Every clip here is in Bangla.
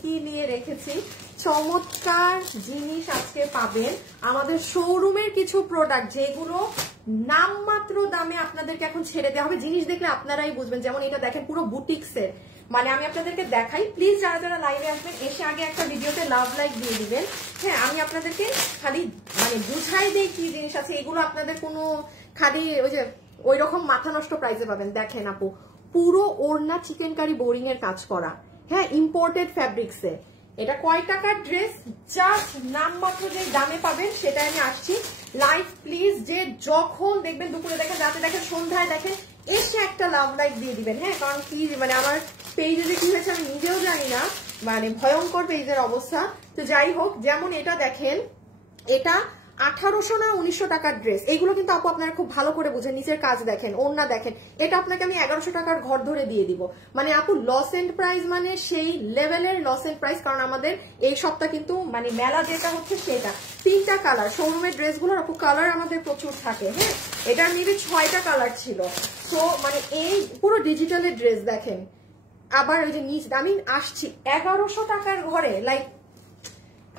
কি নিয়ে রেখেছি চমৎকার জিনিস আজকে পাবেন আমাদের শোরুমের কিছু প্রোডাক্ট যেগুলো নামমাত্র দামে আপনাদেরকে এখন ছেড়ে দেওয়া হবে। জিনিস দেখলে আপনারাই বুঝবেন। যেমন এটা দেখেন পুরো বুটিক্সের, মানে আমি আপনাদেরকে দেখাই, প্লিজ যারা যারা লাইভে আসবেন এসে আগে একটা ভিডিওতে লাভ লাইক দিয়ে দিবেন। হ্যাঁ, আমি আপনাদেরকে খালি মানে বুঝাই দেই কি জিনিস আছে, এগুলো আপনাদের কোনো খালি ওই যে ওই রকম মাথা নষ্ট প্রাইসে পাবেন। দেখেন আপু, পুরো ওড়না চিকেনকারি বোরিং এর কাজ করা, হ্যাঁ, ইম্পোর্টেড ফ্যাব্রিক্সে। এটা কয় টাকার ড্রেস, জাস্ট নামমাত্র যে দামে পাবেন সেটা আমি আসছি। লাইভ প্লিজ, যে যখন দেখবেন, দুপুরে দেখেন, রাতে দেখেন, সন্ধ্যায় দেখেন, এসে একটা লাভ লাইক দিয়ে দিবেন। হ্যাঁ, কারণ কি মানে আমার পেজে যে কি হয়েছে আমি নিজেও জানি না, মানে ভয়ঙ্কর পেজের অবস্থা। তো যাই হোক, যেমন এটা দেখেন, এটা 1800 না 1900 টাকার ড্রেস। এইগুলো কিন্তু আপু আপনারা খুব ভালো করে বুঝেন। নিচের কাজ দেখেন, ওড়না দেখেন, এটা আপনাকে আমি 1100 টাকার ঘর ধরে দিয়ে দিব। মানে আপু লস এন্ড প্রাইস, মানে সেই লেভেলের লস এন্ড প্রাইস। কারণ আমাদের এই সপ্তাহ কিন্তু মানে মেলা যেটা হচ্ছে সেটা 3টা কালার, শোরুমের ড্রেসগুলোর আপু কালার আমাদের প্রচুর থাকে। হ্যাঁ, এটার মেবি 6টা কালার ছিল। তো মানে এই পুরো ডিজিটালের ড্রেস দেখেন। আবার ওই যে নিচ আমি আসছি 1100 টাকার ঘরে, লাইক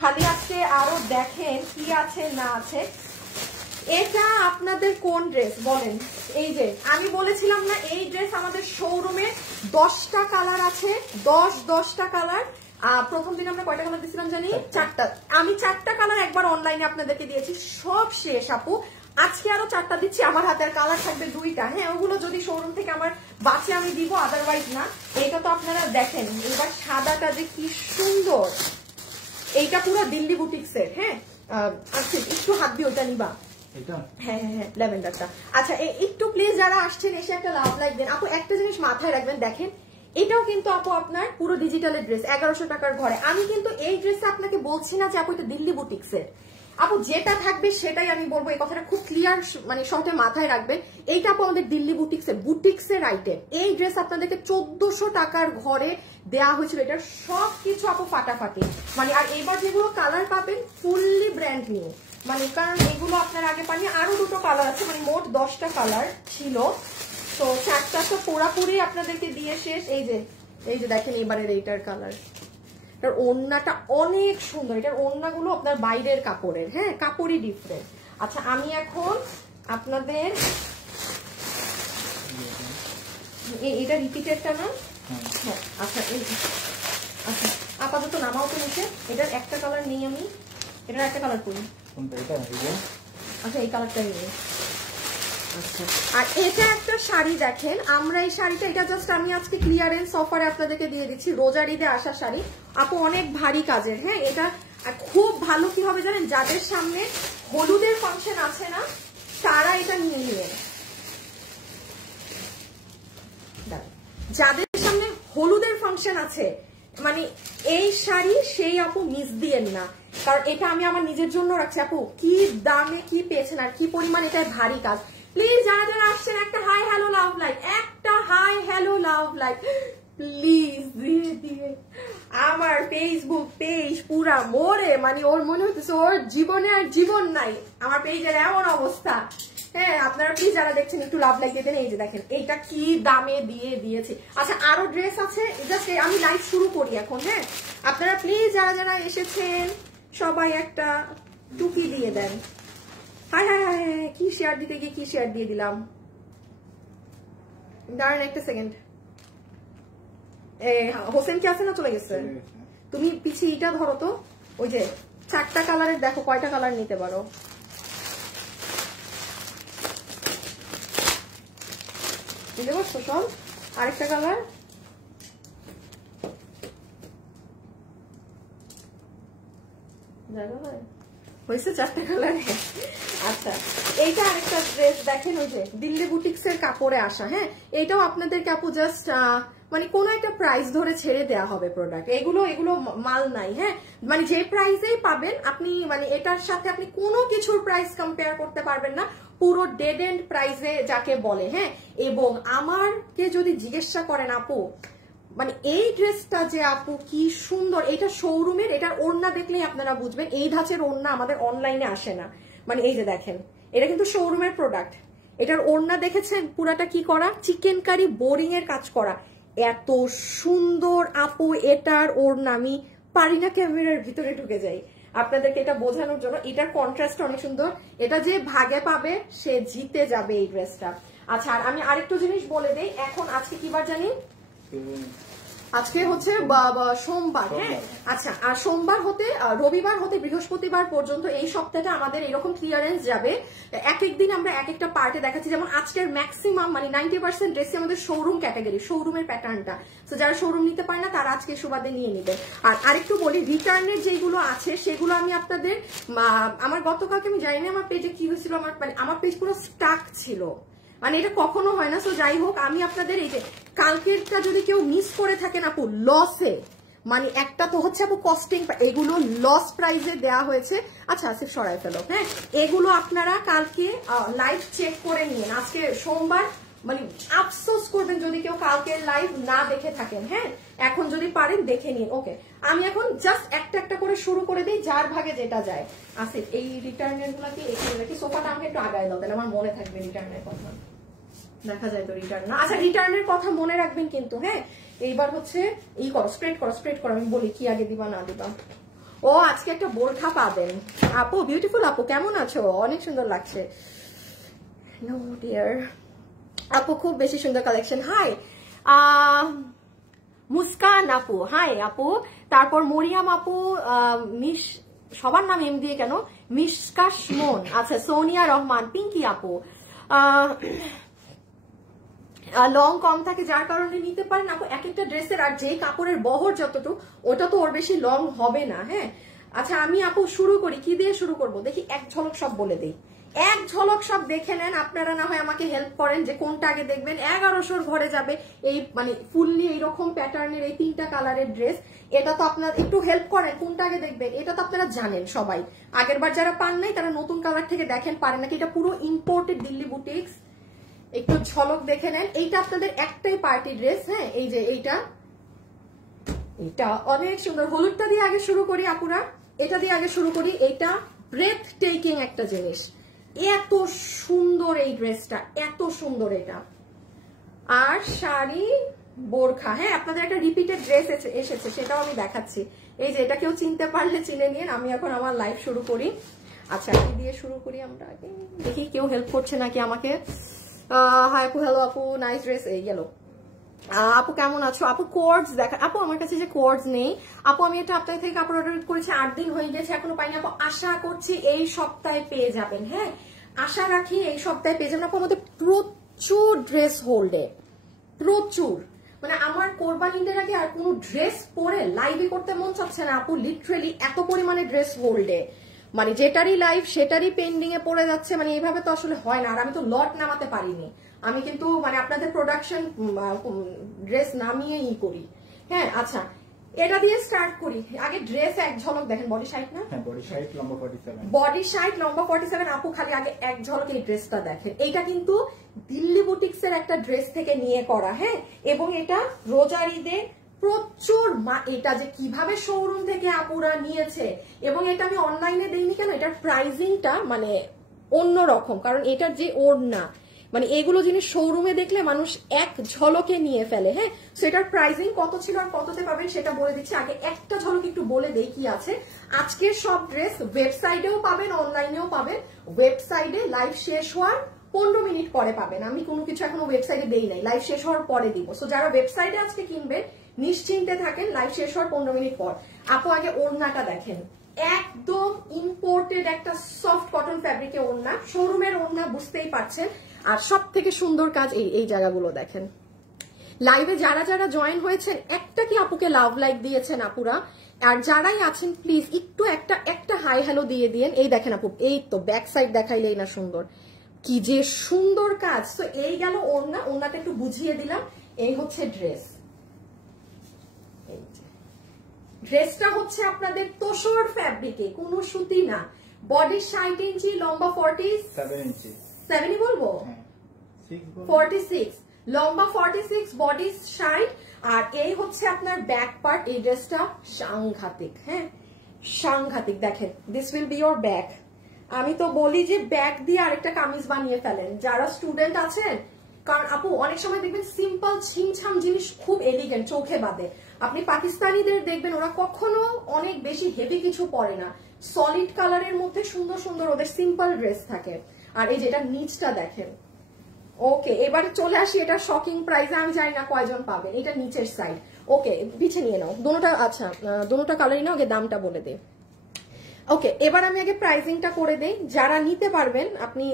খালি আজকে আরো দেখেন কি আছে না আছে। এটা আপনাদের কোন ড্রেস বলেন? এই যে আমি বলেছিলাম না, এই ড্রেস আমাদের শোরুমে 10টা কালার আছে, 10টা কালার। প্রথম দিন আমরা কয়টা কালার দিয়েছিলাম জানি? 4টা। আমি 4টা কালার একবার অনলাইনে আপনাদেরকে দিয়েছি, সব শেষ আপু। আজকে আরো 4টা দিচ্ছি, আমার হাতের কালার থাকবে 2টা। হ্যাঁ, ওগুলো যদি শোরুম থেকে আমার বাঁচে আমি দিব, আদারওয়াইজ না। এইটা তো আপনারা দেখেন, এবার সাদাটা যে কি সুন্দর, এইটা পুরো দিল্লি বুটিক্সের। হ্যাঁ, আচ্ছা একটু হাত দিয়ে ওটা নিবা। হ্যাঁ হ্যাঁ হ্যাঁ, ল্যাভেন্ডারটা। আচ্ছা একটু প্লিজ যারা আসছেন এসে একটা লাভ লাইক দেন। আপু একটা জিনিস মাথায় রাখবেন, দেখেন এটাও কিন্তু আপু আপনার পুরো ডিজিটালের ড্রেস 1100 টাকার ঘরে। আমি কিন্তু এই ড্রেসটা আপনাকে বলছি না যে আপু এটা দিল্লি বুটিক্সের। আপু যেটা থাকবে সেটাই আমি বলবো, এই কথাটা খুব ক্লিয়ার মানে শর্টে মাথায় রাখবেন। এইটা আপু আমাদের দিল্লি বুটিক্সের আইটেম। এই ড্রেস আপনাদেরকে 1400 টাকার ঘরে দেয়া হয়েছিল। এটা সবকিছু আপু ফাটাফাটি মানে। আর এবার যেগুলো কালার পাবেন ফুললি ব্র্যান্ড নিউ, মানে কারণ এগুলো আপনার আগে পানি আরো 2টো কালার আছে, মানে মোট 10টা কালার ছিল। তো 4টা তো পুরাপুরি আপনাদেরকে দিয়ে শেষ। এই যে দেখেন এবারের এইটার কালার, এটার ওড়নাটা অনেক সুন্দর। এটার ওড়নাগুলো আপনার বাইরের কাপড়ের, হ্যাঁ, কাপড়ই ডিফারেন্ট। আচ্ছা আমি এখন আপনাদের এটা রিপিটেডটা না? হ্যাঁ, আচ্ছা আচ্ছা আপাতত নামাও তো নিচে। এটার একটা কালার নেই আমি, এটার একটা কালার করি। আচ্ছা এই কালারটা নিয়ে। আচ্ছা, আর এটা একটা শাড়ি দেখেন, আমরা এই শাড়িটা, এটা জাস্ট আমি আজকে ক্লিয়ারেন্স অফারে আপনাদেরকে দিয়ে দিচ্ছি। রোজার ঈদে আসা শাড়ি আপু, অনেক ভারী কাজের। হ্যাঁ, এটা খুব ভালো কি হবে জানেন, যাদের সামনে হলুদের ফাংশন আছে না তারা এটা নিয়ে নেবেন। যাদের সামনে হলুদের ফাংশন আছে, মানে এই শাড়ি সেই আপু মিস দিয়েন না। কারণ এটা আমি আমার নিজের জন্য রাখছি। আপু কি দামে কি পেয়েছেন আর কি পরিমাণ এটা ভারী কাজ। প্লিজ যারা যারা আসছেন একটা হাই হ্যালো লাভ লাইক, একটা hi hello love like please দিয়ে দিয়ে। আমার ফেসবুক পেজ পুরা মোরে, মানে ওর মনে হচ্ছে ওর জীবনে আর জীবন নাই, আমার পেজের এমন অবস্থা। হ্যাঁ, আপনারা প্লিজ যারা দেখছেন একটু লাভ লাইক দিয়ে দেন। এই যে দেখেন এইটা কি দামে দিয়ে দিয়েছে। আচ্ছা আরো ড্রেস আছে, জাস্ট আমি লাইভ শুরু করি এখন। হ্যাঁ, আপনারা প্লিজ যারা যারা এসেছেন সবাই একটা টুকি দিয়ে দেন। হাই হাই হাই, কি শেয়ার দিতে গিয়ে কি শেয়ার দিয়ে দিলাম, দাঁড়ান একটা সেকেন্ড। হোসেন কি আছে না? চলে গেছে। তুমি পিছিয়ে এটা ধরো তো, ওই যে 4টা কালারের দেখো কয়টা কালার নিতে পারো। বুঝতে পারছো সব? আরেকটা কালার হয়েছে 4টা কালারে। আচ্ছা এইটা আরেকটা ড্রেস দেখেন, ওই যে দিল্লি বুটিক্সের কাপড়ে আসা। হ্যাঁ, এটাও আপনাদেরকে আপু জাস্ট মানে কোন একটা প্রাইস ধরে ছেড়ে দেওয়া হবে প্রোডাক্ট। এগুলো মাল নাই। হ্যাঁ, মানে যে প্রাইসেই পাবেন আপনি, মানে এটার সাথে আপনি কোনো কিছুর প্রাইস কম্পেয়ার করতে পারবেন না, পুরো ডেড এন্ড প্রাইসে যাকে বলে। হ্যাঁ, এবং আমারকে যদি জিজ্ঞাসা করেন আপু, মানে এই ড্রেসটা যে আপু কি সুন্দর, এটা শোরুমের, এটার ওড়না দেখলেই আপনারা বুঝবেন। এই ধাঁচের ওড়না আমাদের অনলাইনে আসে না। মানে এই যে দেখেন, এটা কিন্তু শোরুমের প্রোডাক্ট। এটার ওড়না দেখেছেন পুরাটা কি করা, চিকেন কারি বোরিং এর কাজ করা। এত সুন্দর আপু এটার ওড়না, আমি পারি না ক্যামেরার ভিতরে ঢুকে যাই আপনাদেরকে এটা বোঝানোর জন্য। এটার কন্ট্রাস্ট অনেক সুন্দর, এটা যে ভাগে পাবে সে জিতে যাবে এই ড্রেসটা। আচ্ছা, আর আমি আরেকটু জিনিস বলে দেই, এখন আজকে কি বার জানি, আজকে হচ্ছে সোমবার, হ্যাঁ। আচ্ছা, আর সোমবার হতে রবিবার হতে বৃহস্পতিবার পর্যন্ত এই সপ্তাহটা আমাদের এরকম ক্লিয়ারেন্স যাবে। এক এক দিন আমরা এক একটা পার্টে দেখাচ্ছি, যেমন আজকের ম্যাক্সিমাম মানে 90% ড্রেসই আমাদের শোরুম ক্যাটাগরি, শোরুমের প্যাটার্নটা। তো যারা শোরুম নিতে পারে না তারা আজকে সুবাদে নিয়ে নিবে। আর আরেকটু বলি, রিটার্নের যেগুলো আছে সেগুলো আমি আপনাদের, আমার গতকালকে আমি জানি না আমার পেজে কি হয়েছিল, আমার পেজ পুরো স্টাক ছিল, মানে এটা কখনো হয় না। সো যাই হোক, আমি আপনাদের এই যে কালকেরটা যদি কেউ মিস করে থাকেন আপু, লসে, মানে একটা তো হচ্ছে আপু কস্টিং, এগুলো লস প্রাইসে দেওয়া হয়েছে। আচ্ছা আসিফ সরাই ফেলো, হ্যাঁ, এগুলো আপনারা কালকে লাইভ চেক করে নিন। আজকে সোমবার, মানে আফসোস করবেন যদি কেউ কালকে লাইভ না দেখে থাকেন, হ্যাঁ। এখন যদি পারেন দেখে নিন। ওকে, আমি এখন জাস্ট একটা একটা করে শুরু করে দিই, যার ভাগে যেটা যায়। আসিফ এই রিটার্নের গুলাকে এখানে রাখি, সোফাটা আমাকে একটু আগায় দাও, তাহলে আমার মনে থাকবে রিটার্নের কথা। দেখা যায় তো রিটার্ন না। আচ্ছা, রিটার্নের কথা মনে রাখবেন কিন্তু, হ্যাঁ। এইবার হচ্ছে এই করো, স্প্রেড করো, স্প্রেড করো, আমি বলি কি আগে দিবা না দিবা। ও আজকে একটা বোরখা পাবেন আপু, বিউটিফুল আপু, কেমন আছো? অনেক সুন্দর লাগছে। নো ডিয়ার আপু, খুব বেশি সুন্দর কালেকশন। হাই মুস্কান আপু, হাই আপু। তারপর মরিয়াম আপু, মিশ, সবার নাম এম দিয়ে কেন, মিশকাশ মন, আচ্ছা সোনিয়া রহমান, পিঙ্কি আপু। লং কম থাকে যার কারণে নিতে পারেন আপু এক একটা ড্রেসের, আর যেই কাপড়ের বহর যতটুকু ওটা তো ওর বেশি লং হবে না, হ্যাঁ। আচ্ছা, আমি আপু শুরু করি, কি দিয়ে শুরু করব দেখি, এক ঝলক সব বলে দিই, এক ঝলক সব দেখে নেন। আপনারা না হয় আমাকে হেল্প করেন যে কোনটা আগে দেখবেন। 1100 ঘরে যাবে এই, মানে ফুললি এইরকম প্যাটার্নের এই 3টা কালারের ড্রেস। এটা তো আপনার একটু হেল্প করেন, কোনটা আগে দেখবেন, এটা তো আপনারা জানেন সবাই। আগের বার যারা পান নাই তারা নতুন কালার থেকে দেখেন, পারেন নাকি, এটা পুরো ইম্পোর্টেড দিল্লি বুটিক্স। একটু ঝলক দেখে নেন। এইটা আপনাদের একটাই পার্টি ড্রেস, হ্যাঁ। এই যে এইটা, এটা অনেক সুন্দর। হলুদটা দিয়ে আগে শুরু করি আপুরা, এটা দিয়ে আগে শুরু করি। এটা ব্রেথ টেকিং একটা জিনিস, এত সুন্দর এই ড্রেসটা, এত সুন্দর এটা। আর শাড়ি বোরখা, হ্যাঁ, আপনাদের একটা রিপিটেড ড্রেস এসেছে, সেটাও আমি দেখাচ্ছি। এই যে এটা কেউ চিনতে পারলে চিনে নিন। আমি এখন আমার লাইভ শুরু করি। আচ্ছা, কি দিয়ে শুরু করি আমরা আগে দেখি, কেউ হেল্প করছে নাকি আমাকে। হাই আপু, হ্যালো আপু, নাইস ড্রেস। এই গেল আপু, কেমন আছো আপু? কোয়ার্ডস দেখা আপু, আমার কাছে যে কোয়ার্ডস নেই আপু, আমি এটা আপনাদের থেকে কাপড় অর্ডার করেছি, 8 দিন হয়ে গেছে, এখনো পাইনি আপু। আশা করছি এই সপ্তাহে পেয়ে যাবেন, হ্যাঁ, আশা রাখি এই সপ্তাহে পেয়ে যাবেন আপু। আমাদের প্রচুর ড্রেস হোল্ডে, প্রচুর, মানে আমার কোরবানিদের আগে আর কোনো ড্রেস পরে লাইভে করতে মন চাচ্ছে না আপু, লিটারেলি এত পরিমাণে ড্রেস হোল্ডে, মানে যেটারই লাইভ সেটারই পেন্ডিং এ পড়ে যাচ্ছে। মানে এইভাবে তো আসলে হয় না। আর আমি তো লট নামাতে পারিনি, আমি কিন্তু মানে আপনাদের প্রোডাকশন ড্রেস নামিয়েই করি, হ্যাঁ। আচ্ছা, এটা দিয়ে স্টার্ট করি। আগে ড্রেস এক ঝলক দেখেন, বডি সাইড না, বডি সাইড লম্বা 47, বডি সাইড লম্বা 47 আপু, খালি আগে এক ঝলক এই ড্রেসটা দেখেন। এইটা কিন্তু দিল্লি বুটিক্স এর একটা ড্রেস থেকে নিয়ে করা, হ্যাঁ। এবং এটা রোজার ঈদে প্রচুর, এটা যে কিভাবে শোরুম থেকে আপুরা নিয়েছে, এবং এটা আমি অনলাইনে দেইনি কেন, এটার প্রাইজিংটা মানে অন্যরকম, কারণ এটার যে ওড়না, মানে এগুলো জিনিস শোরুমে দেখলে মানুষ এক ঝলকে নিয়ে ফেলে, হ্যাঁ। সো এটার প্রাইজিং কত ছিল আর কততে পাবেন সেটা বলে দিচ্ছি। আগে একটা ঝলক একটু বলে দেই কি আছে। আজকের সব ড্রেস ওয়েবসাইটেও পাবেন, অনলাইনেও পাবেন। ওয়েবসাইটে লাইভ শেষ হওয়ার 15 মিনিট পরে পাবেন, আমি কোনো কিছু এখনো ওয়েবসাইটে দেই নাই, লাইভ শেষ হওয়ার পরে দিব। সো যারা ওয়েবসাইটে আজকে কিনবেন নিশ্চিন্তে থাকেন, লাইভ শেষ হওয়ার 15 মিনিট পর। আপু আগে ওড়নাটা দেখেন, একদম ইম্পোর্টেড একটা সফট কটন ফ্যাব্রিকে ওড়না, শোরুমের ওড়না বুঝতেই পারছেন। আর সব থেকে সুন্দর কাজ এই জায়গাগুলো দেখেন। লাইভে যারা যারা জয়েন হয়েছেন একটা কি আপুকে লাভ লাইক দিয়েছেন আপুরা, আর যারাই আছেন প্লিজ একটু একটা হাই হ্যালো দিয়ে দিয়েন। এই দেখেন আপু, এই তো ব্যাক সাইড দেখাইলেই না সুন্দর, কি যে সুন্দর কাজ। তো এই গেল ওড়না, ওড়নাটা একটু বুঝিয়ে দিলাম। এই হচ্ছে ড্রেস, ড্রেসটা হচ্ছে আপনাদের তোসর ফ্যাব্রিকে, কোনো সুতি না। বডি 60 ইঞ্চি, লম্বা 47 ইঞ্চি, 7ই বলবো, 46, লম্বা 46, বডি 60। আর এই হচ্ছে আপনার ব্যাক পার্ট। এই ড্রেসটা সাংঘাতিক, হ্যাঁ, সাংঘাতিক। দেখেন, this will be your back. আমি তো বলি যে ব্যাক দিয়ে আরেকটা কামিজ বানিয়ে ফেলেন। যারা স্টুডেন্ট আছেন কারণ আপু অনেক সময় দেখবেন সিম্পল ছিমছাম জিনিস খুব এলিগেন্ট, চোখে বাঁধে। আপনি পাকিস্তানিদের দেখবেন ওরা কখনো অনেক বেশি হেভি কিছু পরে না, সলিড কালারের মধ্যে সুন্দর সুন্দর ওদের সিম্পল ড্রেস থাকে। আর এই যেটা নিচটা দেখেন। ওকে, এবারে চলে আসি এটা শকিং প্রাইসে, আমি জানি না কয়জন পাবেন। এটা নিচের সাইড। ওকে, পিছে নিয়ে নাও দোনোটা। আচ্ছা, দোনোটা কালারই নাও, আগে দামটা বলে দে। ওকে, এবার আমি আগে প্রাইসিংটা করে দেই, যারা নিতে পারবেন আপনি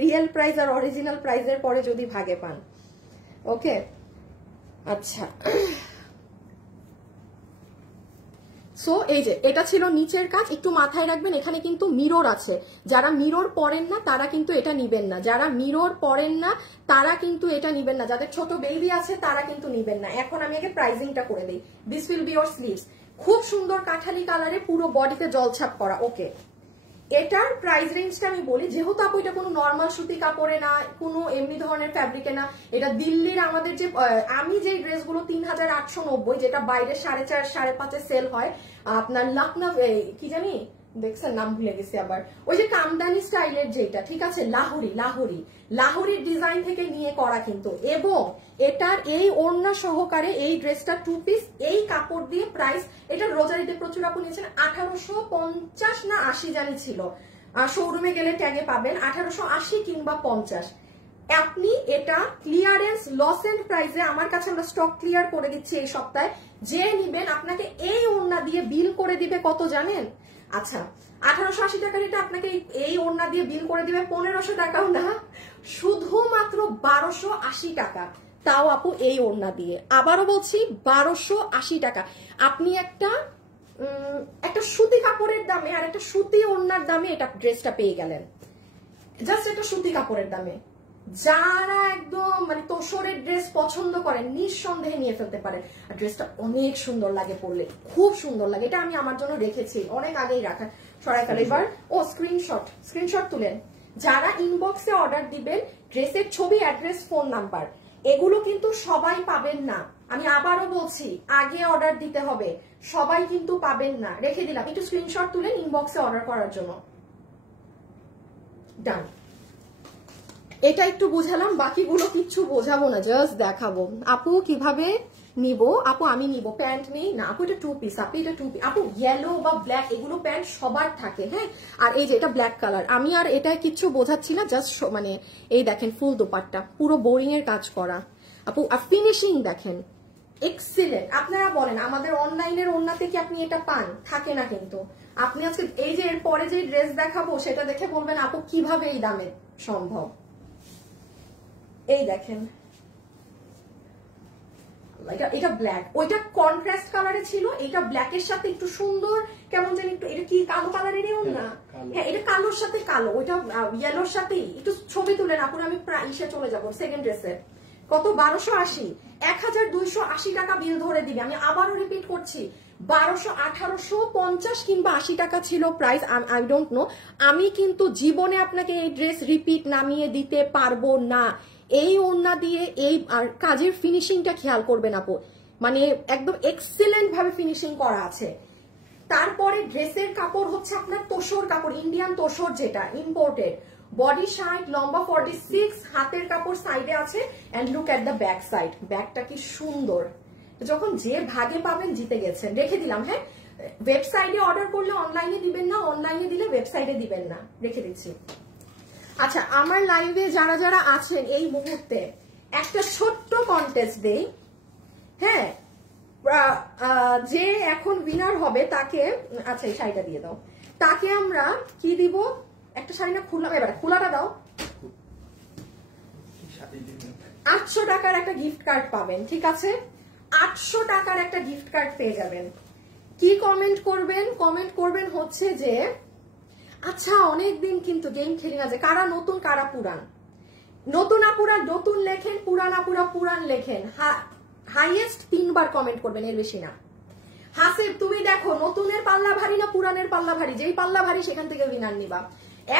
রিয়েল প্রাইস আর অরিজিনাল প্রাইসের পরে যদি ভাগে পান। ওকে, আচ্ছা, সো এই যে এটা ছিল নিচের কাজ। একটু মাথায় রাখবেন এখানে কিন্তু মিরর আছে, যারা মিরর পরেন না তারা কিন্তু এটা নিবেন না, যারা মিরর পরেন না তারা কিন্তু এটা নিবেন না, যাদের ছোট বেবি আছে তারা কিন্তু নিবেন না। এখন আমি আগে প্রাইসিংটা করে দিই। This will be your sleeves, খুব সুন্দর কাঠালি কালারে পুরো বডিতে জলছাপ করা। ওকে, এটার প্রাইস রেঞ্জটা আমি বলি, যেহেতু আপু এটা কোনো নর্মাল সুতি কাপড়ে না, কোনো এমনি ধরনের ফ্যাব্রিকে না, এটা দিল্লির আমাদের যে আমি যে ড্রেসগুলো 3890 যেটা বাইরে 4.5 5.5 সেল হয়, আপনার লখনৌ কি জানি দেখছেন নাম ভুলে গেছি আবার, ওই যে কামদানি স্টাইলের যেটা, ঠিক আছে, লাহোরির ডিজাইন থেকে নিয়ে করা কিন্তু। এবং এটার এই ওড়না সহকারে এই ড্রেসটা 2 পিস, এই কাপড় দিয়ে প্রাইস, এটা রোজারিতে প্রচুর আপু নিয়েছেন 1850 না 80 জানি ছিল, শোরুমে গেলে ট্যাগে পাবেন 1880 কিংবা 50। আপনি এটা ক্লিয়ারেন্স লস এন্ড প্রাইসে আমার কাছে আমরা স্টক ক্লিয়ার করে দিচ্ছি এই সপ্তাহে, যে নিবেন আপনাকে এই ওড়না দিয়ে বিল করে দিবে কত জানেন? আচ্ছা, 1880 টাকার এটা আপনাকে এই ওড়না দিয়ে বিল করে দিবে 1500 টাকাও না, শুধুমাত্র 1280 টাকা। তাও আপু এই ওড়না দিয়ে, আবারও বলছি 1280 টাকা। আপনি একটা সুতি কাপড়ের দামে আর একটা সুতি ওড়নার দামে এটা ড্রেসটা পেয়ে গেলেন, জাস্ট একটা সুতি কাপড়ের দামে। যারা একদম মানে তোষরের ড্রেস পছন্দ করেন নিঃসন্দেহে নিয়ে ফেলতে পারেন। আর ড্রেসটা অনেক সুন্দর লাগে পরলে, খুব সুন্দর লাগে। এটা আমি আমার জন্য রেখেছি, অনেক আগেই রাখা, সরাই ফেলে। এবার স্ক্রিনশট তুলেন। যারা ইনবক্সে অর্ডার দিবেন, ড্রেসের ছবি, অ্যাড্রেস, ফোন নাম্বার, এগুলো কিন্তু সবাই পাবেন না। আমি আবারও বলছি, আগে অর্ডার দিতে হবে, সবাই কিন্তু পাবেন না। রেখে দিলাম, একটু স্ক্রিনশট তুলেন ইনবক্সে অর্ডার করার জন্য। ডান। এটা একটু বুঝালাম, বাকিগুলো কিচ্ছু বোঝাবো না, জাস্ট দেখাবো। আপু কিভাবে নিব? আপু আমি নিব, প্যান্ট নেই না আপু, এটা 2 পিস। আপু এটা 2 পিস। আপু ইয়েলো বা ব্ল্যাক এগুলো প্যান্ট সবার থাকে, হ্যাঁ। আর এই যে এটা ব্ল্যাক কালার, আমি আর এটা কিচ্ছু বোঝাচ্ছি না, জাস্ট মানে এই দেখেন ফুল দোপাট্টা, পুরো বোরিং এর কাজ করা আপু। আর ফিনিশিং দেখেন, এক্সিলেন্ট। আপনারা বলেন আমাদের অনলাইনের ওড়নাতে কি আপনি এটা পান? থাকে না কিন্তু। আপনি আজকে এই যে এর পরে যে ড্রেস দেখাবো সেটা দেখে বলবেন আপু কিভাবে এই দামে সম্ভব। এই দেখেন, এটা ব্ল্যাক, ওইটা কন্ট্রাস্ট কালারে ছিল, এটা ব্ল্যাকের সাথে একটু সুন্দর কেমন জানি একটু, এটা কি কালো কালারেরও না, হ্যাঁ এটা কালোর সাথে কালো, ওইটা ইয়েলোর সাথে। একটু ছবি তুলেন আপুর, আমি প্রাইসে চলে যাবো। সেকেন্ড ড্রেসের কত? 1280, 1280 টাকা বিল ধরে দিবে। আমি আবারও রিপিট করছি, 1850 কিংবা 80 টাকা ছিল প্রাইস, আই ডোন্ট নো। আমি কিন্তু জীবনে আপনাকে এই ড্রেস রিপিট নামিয়ে দিতে পারবো না। এই ওড়না দিয়ে এই কাজের ফিনিশিংটা খেয়াল করবেন আপু, মানে একদম এক্সিলেন্ট ভাবে ফিনিশিং করা আছে। তারপরে ড্রেসের কাপড় হচ্ছে আপনার তোষর কাপড়, ইন্ডিয়ান তোষর, যেটা ইম্পোর্টেড। বডি 60, লম্বা 46, হাতের কাপড় সাইডে আছে। And look at the back side, ব্যাকটা কি সুন্দর। যখন যে ভাগে পাবেন জিতে গেছেন। রেখে দিলাম, হ্যাঁ। ওয়েবসাইটে অর্ডার করলে অনলাইনে দিবেন না, অনলাইনে দিলে ওয়েবসাইটে দিবেন না, রেখে দিচ্ছি। আচ্ছা, আমার লাইভে যারা যারা আছেন এই মুহূর্তে একটা ছোট্ট কন্টেস্ট দেই, হ্যাঁ। যে এখন উইনার হবে তাকে, আচ্ছা এই শাড়িটা দিয়ে দাও, তাকে আমরা কি দিব? একটা শাড়ি না খোলা, এবার খোলাটা দাও। 800 টাকার একটা গিফট কার্ড পাবেন, ঠিক আছে? 800 টাকার একটা গিফট কার্ড পেয়ে যাবেন। কি কমেন্ট করবেন? কমেন্ট করবেন হচ্ছে যে আচ্ছা অনেকদিন কিন্তু গেম খেলি না, যে কারা নতুন কারা পুরান। নতুন আপুরা নতুন লেখেন, পুরান আপুরা পুরান লেখেন। হাইয়েস্ট 3 বার কমেন্ট করবেন, এর বেশি না। হাসিব তুমি দেখো নতুনের পাল্লা ভারী না পুরানের পাল্লা ভারী, যেই পাল্লা ভারী সেখান থেকে উইনার নিবা।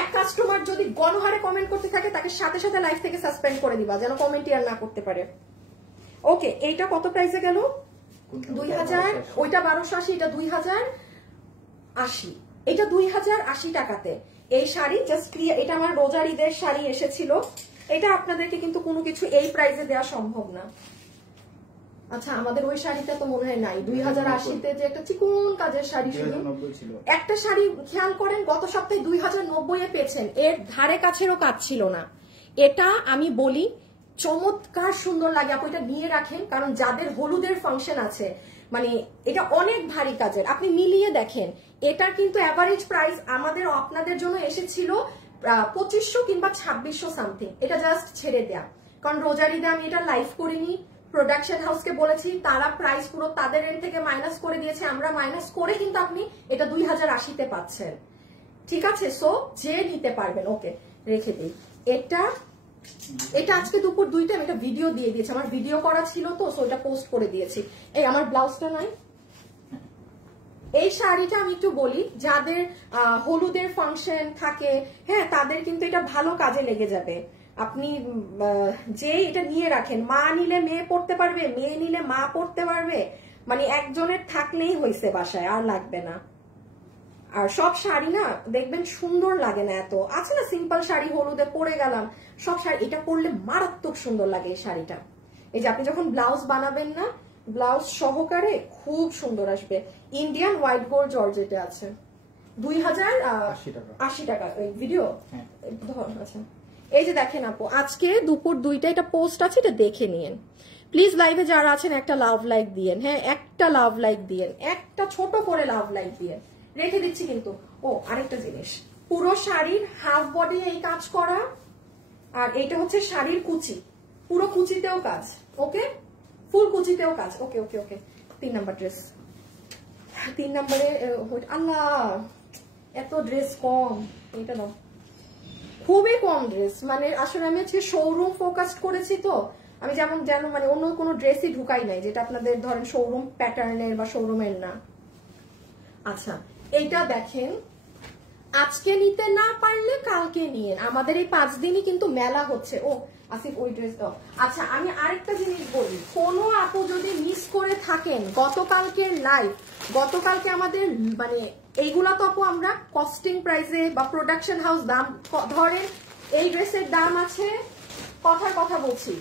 এক কাস্টমার যদি গণহারে কমেন্ট করতে থাকে তাকে সাথে সাথে লাইভ থেকে সাসপেন্ড করে দিবা, যেন কমেন্টই আর না করতে পারে। ওকে, এইটা কত প্রাইসে গেল? 2000, ওইটা 1280, এটা 2080, এটা 2080 টাকাতে। এই শাড়ি জাস্ট ক্লিয়ার, এটা আমার রোজার ঈদের শাড়ি এসেছিল, এটা আপনাদেরকে কিন্তু কোনো কিছু এই প্রাইসে দেওয়া সম্ভব না। আচ্ছা আমাদের ওই শাড়িটা তো মনে হয় নাই 2080-তে যে একটা চিকন কাজের শাড়ি ছিল, একটা শাড়ি খেয়াল করেন গত সপ্তাহে 2090-এ পেয়েছেন, এর ধারে কাছেরও কাজ ছিল না। এটা আমি বলি চমৎকার সুন্দর লাগে, আপনি এটা নিয়ে রাখেন, কারণ যাদের হলুদের ফাংশন আছে মানে এটা অনেক ভারী কাজের, আপনি মিলিয়ে দেখেন। এটার কিন্তু অ্যাভারেজ প্রাইস আমাদের আপনাদের জন্য এসেছিল 2500 কিংবা 2600 সামথিং। এটা জাস্ট ছেড়ে দেয়া, কারণ রোজারিদে আমি এটা লাইভ করিনি, প্রোডাকশন হাউসকে বলেছি, তারা প্রাইস পুরো তাদের এন্ড থেকে মাইনাস করে দিয়েছে, আমরা মাইনাস করে কিন্তু আপনি এটা 2080-তে পাচ্ছেন। ঠিক আছে, সো যে নিতে পারবেন। ওকে রেখে দিই। এটা আজকে দুপুর 2টায় আমি একটা ভিডিও দিয়ে দিয়েছি, আমার ভিডিও করা ছিল তো, সো এটা পোস্ট করে দিয়েছি। এই আমার ব্লাউজটা নাই, এই শাড়িটা আমি একটু বলি, যাদের হলুদের ফাংশন থাকে, হ্যাঁ তাদের কিন্তু এটা ভালো কাজে লেগে যাবে। আপনি যে এটা নিয়ে রাখেন, মা নিলে মেয়ে পড়তে পারবে, মেয়ে নিলে মা পড়তে পারবে, মানে একজনের থাকলেই হয়েছে বাসায়, আর লাগবে না। আর সব শাড়ি না দেখবেন সুন্দর লাগে না, এত আছে না সিম্পল শাড়ি হলুদে পরে গেলাম, সব শাড়ি এটা পরলে মারাত্মক সুন্দর লাগে এই শাড়িটা। এই যে আপনি যখন ব্লাউজ বানাবেন না, ব্লাউজ সহকারে খুব সুন্দর আসবে। ইন্ডিয়ান হোয়াইট গোল্ড জর্জেটে আছে 2080 টাকা। ওই ভিডিও আচ্ছা এই যে দেখেন আপু, আজকে দুপুর 2টায় এটা পোস্ট আছে, এটা দেখে নিয়েন প্লিজ। লাইভে যারা আছেন একটা লাভ লাইক দিয়েন, হ্যাঁ একটা লাভ লাইক দিয়েন, একটা ছোট করে লাভ লাইক দিয়েন, রেখে দিচ্ছি কিন্তু। ও আরেকটা জিনিস, পুরো শাড়ির হাফ বডি এই কাজ করা, আর এটা হচ্ছে শাড়ির কুচি, পুরো কুচিতেও কাজ, ওকে ফুল কুচিতেও কাজ। ওকে ওকে ওকে 3 নাম্বার ড্রেস, 3 নাম্বারে আল্লাহ এত ড্রেস কম, এটা নাও, খুবই কম ড্রেস। মানে আসলে আমি হচ্ছে শোরুম ফোকাস করেছি তো, আমি যেমন মানে অন্য কোনো ড্রেসই ঢুকাই নাই যেটা আপনাদের ধরেন শোরুম প্যাটার্নের বা শোরুমের না। আচ্ছা এইটা দেখেন, আজকে নিতে না পারলে কালকে নিয়ে, আমাদের এই 5 দিনই কিন্তু মেলা হচ্ছে। ও আসিফ ওই ড্রেস দাও। আচ্ছা আমি আরেকটা জিনিস বলি, কোনো আপু যদি মিস করে থাকেন গতকালকের লাইভ, গতকালকে আমাদের মানে এইগুলা তো আপু আমরা কস্টিং প্রাইসে বা প্রোডাকশন হাউস দাম, ধরেন এই ড্রেসের দাম আছে, কথার কথা বলছি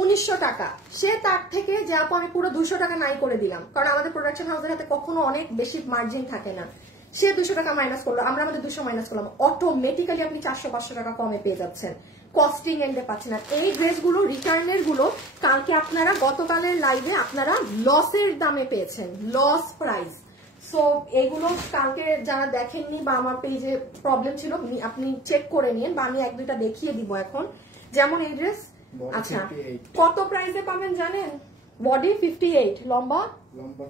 1900 টাকা, সে তার থেকে যে আপু আমি পুরো 200 টাকা নাই করে দিলাম, কারণ আমাদের প্রোডাকশন হাউসের হাতে কখনো অনেক বেশি মার্জিন থাকে না, সে 200 টাকা মাইনাস করলো, আমরা আমাদের 200 মাইনাস করলাম, অটোমেটিক্যালি আপনি 400-500 টাকা কমে পেয়ে যাচ্ছেন, কস্টিং এন্ডে পাচ্ছেন। আর এই ড্রেসগুলো রিটার্নের গুলো কালকে আপনারা গতকালের লাইভে আপনারা লসের দামে পেয়েছেন, লস প্রাইস। সো এগুলো কালকে যারা দেখেননি বা আমার পেজে প্রবলেম ছিল আপনি চেক করে নিন, বা আমি 1-2টা দেখিয়ে দিব এখন। যেমন এই ড্রেস, আচ্ছা কত প্রাইসে পাবেন জানেন? বডি 58, লম্বা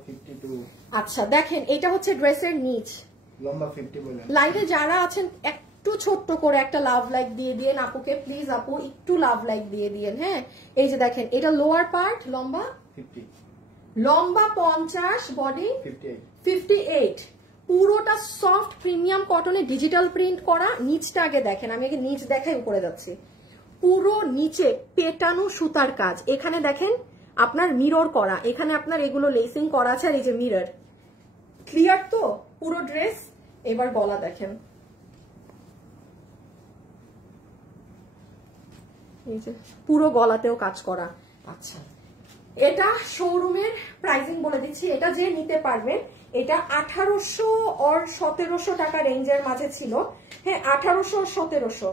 52। আচ্ছা দেখেন এটা হচ্ছে ড্রেসের নিচ, লম্বা 50 বলেন। লাইভে যারা আছেন একটু ছোট্ট করে একটা লাভ লাইক দিয়ে দিয়েন আপুকে, প্লিজ আপু একটু লাভ লাইক দিয়ে দিয়েন। হ্যাঁ এই যে দেখেন এটা লোয়ার পার্ট, লম্বা 50, লম্বা 50, বডি 58, পুরোটা সফট প্রিমিয়াম কটনে ডিজিটাল প্রিন্ট করা। নিচটা আগে দেখেন, আমি আগে নিচ দেখাই উপরে যাচ্ছি। পুরো নিচে পেটানো সুতার কাজ, এখানে দেখেন আপনার মিরর করা, এখানে আপনার এগুলো লেসিং করা আছে, আর এই যে মিরর, ক্লিয়ার তো পুরো ড্রেস। এবার গলা দেখেন, এই যে পুরো গলাতেও কাজ করা। আচ্ছা এটা শোরুমের প্রাইসিং বলে দিচ্ছি, এটা যে নিতে পারবেন এটা 1800 আর 1700 টাকা রেঞ্জের মাঝে ছিল। হ্যাঁ 1800 আর 1700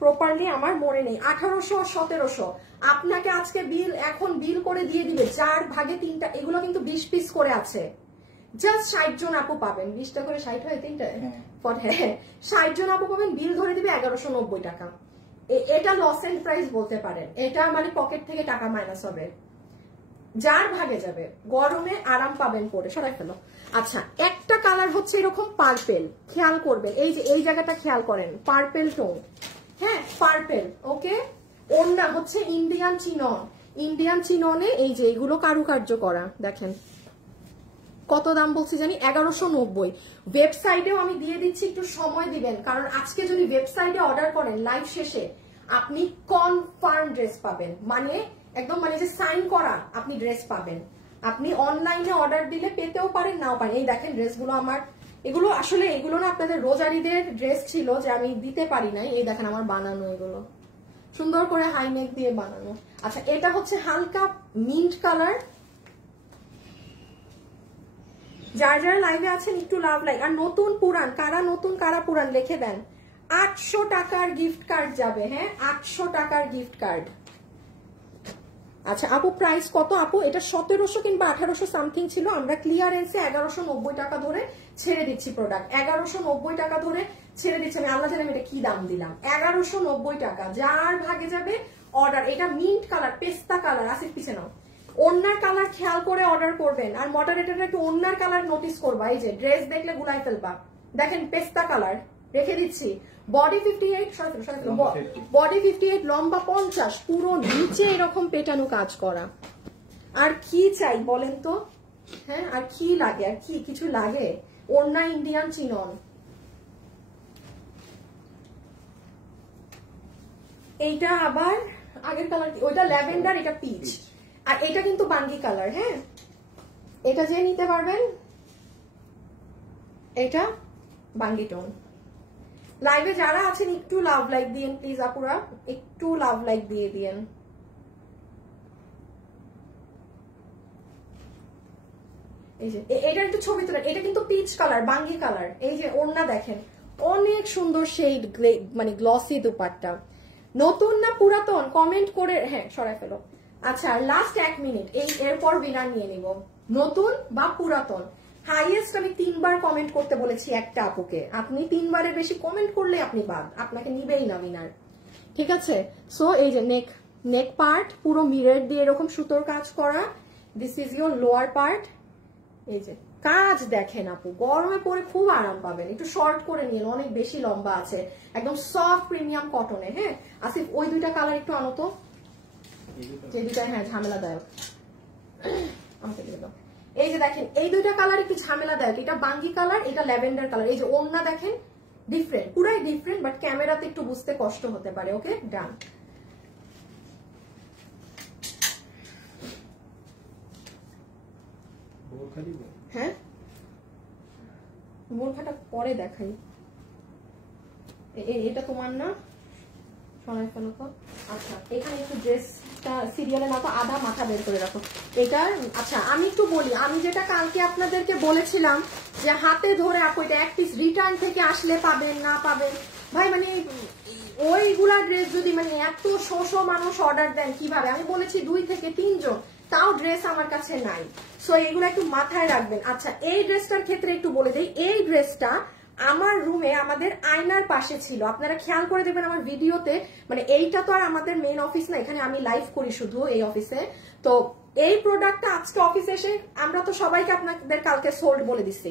প্রপারলি আমার মনে নেই, 1800 আর 1700 আপনাকে আজকে বিল এখন বিল করে দিয়ে দিবে 4 ভাগে 3টা, এগুলো কিন্তু 20 পিস করে আছে, জাস্ট 60 জন আপু পাবেন, 20টা করে 60 হয় 3টায়, হ্যাঁ 60 জন আপু পাবেন, বিল ধরে দিবে 1190 টাকা। এটা লস এন্ড প্রাইস বলতে পারেন, এটা মানে পকেট থেকে টাকা মাইনাস হবে, যার ভাগে যাবে, গরমে আরাম পাবেন পরে, সরাই ফেলো। আচ্ছা একটা কালার হচ্ছে এরকম পার্পেল, খেয়াল করবেন এই যে এই জায়গাটা খেয়াল করেন, পার্পেল টোন, হ্যাঁ পার্পেল। ওকে ওড়না হচ্ছে ইন্ডিয়ান চিনন, ইন্ডিয়ান চিননে এই যে এগুলো কারুকার্য করা, দেখেন কত দাম বলছি জানি 1190। ওয়েবসাইটেও আমি দিয়ে দিচ্ছি, একটু সময় দিবেন, কারণ আজকে যদি ওয়েবসাইটে অর্ডার করেন লাইভ শেষে আপনি কনফার্ম ড্রেস পাবেন, মানে একদম মানে যে সাইন করা আপনি ড্রেস পাবেন। আপনি অনলাইনে অর্ডার দিলে পেতেও পারেন নাও পারেন। এই দেখেন ড্রেসগুলো আমার, এগুলো আসলে এগুলো না আপনাদের রোজারিদের ড্রেস ছিল যে আমি দিতে পারি নাই, এই দেখেন আমার বানানো এগুলো, সুন্দর করে হাই নেক দিয়ে বানানো। আচ্ছা এটা হচ্ছে হালকা মিন্ট কালার। যারা যারা লাইভে আছেন একটু লাভ লাইক, আর নতুন পুরান কারা নতুন কারা পুরান লিখে দেন। 800 টাকার গিফট কার্ড যাবে, হ্যাঁ 800 টাকার গিফট কার্ড। আচ্ছা আপু প্রাইস কত আপু? এটা 1700 কিংবা 1800 সামথিং ছিল, আমরা ক্লিয়ারেন্সে 1190 টাকা ধরে ছেড়ে দিচ্ছি প্রোডাক্ট। 1190 টাকা ধরে ছেড়ে দিচ্ছি আমি, আল্লাহ জানে আমি এটা কি দাম দিলাম। 1190 টাকা, যার ভাগে যাবে অর্ডার। এটা মিন্ট কালার, পেস্তা কালার, আসিফ পিছে নাও। ওন্নার কালার খেয়াল করে অর্ডার করবেন, আর মডারেটরটা একটু ওন্নার কালার নোটিস করবা। এই যে ড্রেস দেখলে গুলাই ফেলবা, দেখেন পেস্তা কালার রেখে দিচ্ছি। বডি 58, বডি 58, লম্বা 50, পুরো নিচে এরকম পেটানো কাজ করা। আর কি চাই বলেন তো? হ্যাঁ আর কি লাগে? আর কি কিছু লাগে? ওন্না ইন্ডিয়ান চিনন। এইটা আবার আগের কালার কি? ওইটা ল্যাভেন্ডার, এটা পিচ, আর এটা কিন্তু বাঙ্গি কালার। হ্যাঁ এটা যে নিতে পারবেন, এটা বাঙ্গি টোন। লাইভে যারা আছেন একটু লাভ লাইক দিয়েন প্লিজ আপুরা, একটু লাভ লাইক দিয়ে দিয়েন। এই যে এটা একটু ছবি তোলেন, এটা কিন্তু পিচ কালার, বাঙ্গি কালার। এই যে ওড়না দেখেন, অনেক সুন্দর শেড, মানে গ্লসি দুপাট্টা। নতুন না পুরাতন কমেন্ট করে, হ্যাঁ সরাই ফেলো। আচ্ছা লাস্ট 1 মিনিট, এই এরপর উইনার নিয়ে নিব। নতুন বা পুরাতন, হাইয়েস্ট আমি 3 বার কমেন্ট করতে বলেছি একটা আপুকে। আপনি 3 বারের বেশি কমেন্ট করলে আপনি বাদ, আপনাকে নিবেই না উইনার, ঠিক আছে? সো এই যে নেক পার্ট পুরো মিরর দিয়ে এরকম সুতোর কাজ করা। This is your lower part. এই যে কাজ দেখেন আপু, গরমে পরে খুব আরাম পাবেন। একটু শর্ট করে নিন, অনেক বেশি লম্বা আছে, একদম সফট প্রিমিয়াম কটনে। হ্যাঁ আসিফ ওই দুইটা কালার একটু আনো তো, যে দুইটা হ্যাঁ ঝামেলাদায়ক, আমাকে দিয়ে দাও। এই যে দেখেন এই দুইটা কালার একটু ঝামেলাদায়ক, এটা বাঙ্গি কালার, এটা ল্যাভেন্ডার কালার। এই যে ওড়না দেখেন ডিফারেন্ট, পুরাই ডিফারেন্ট, বাট ক্যামেরাতে একটু বুঝতে কষ্ট হতে পারে। ওকে ডান। হ্যাঁ বোরখাটা পরে দেখাই, এটা তোমার না, শোনায় ফেলো তো। আচ্ছা এখানে একটু ড্রেসটা সিরিয়ালে না তো, আধা মাথা বের করে রাখো এটার। আচ্ছা আমি একটু বলি, আমি যেটা কালকে আপনাদেরকে বলেছিলাম যে হাতে ধরে আপু এটা 1 পিস রিটার্ন থেকে আসলে পাবেন না পাবেন, ভাই মানে ওইগুলা ড্রেস যদি মানে এত শো মানুষ অর্ডার দেন কিভাবে? আমি বলেছি 2 থেকে 3 জন, তাও ড্রেস আমার কাছে নাই। সো এগুলো একটু মাথায় রাখবেন। আচ্ছা এই ড্রেসটার ক্ষেত্রে একটু বলে দেই, এই ড্রেসটা আমার রুমে আমাদের আয়নার পাশে ছিল, আপনারা খেয়াল করে দেখবেন আমার ভিডিওতে। মানে এইটা তো আর আমাদের মেইন অফিস না, এখানে আমি লাইভ করি শুধু এই অফিসে। তো এই প্রোডাক্টটা আজকে অফিসে এসে আমরা তো সবাইকে আপনাদের কালকে সোল্ড বলে দিচ্ছি।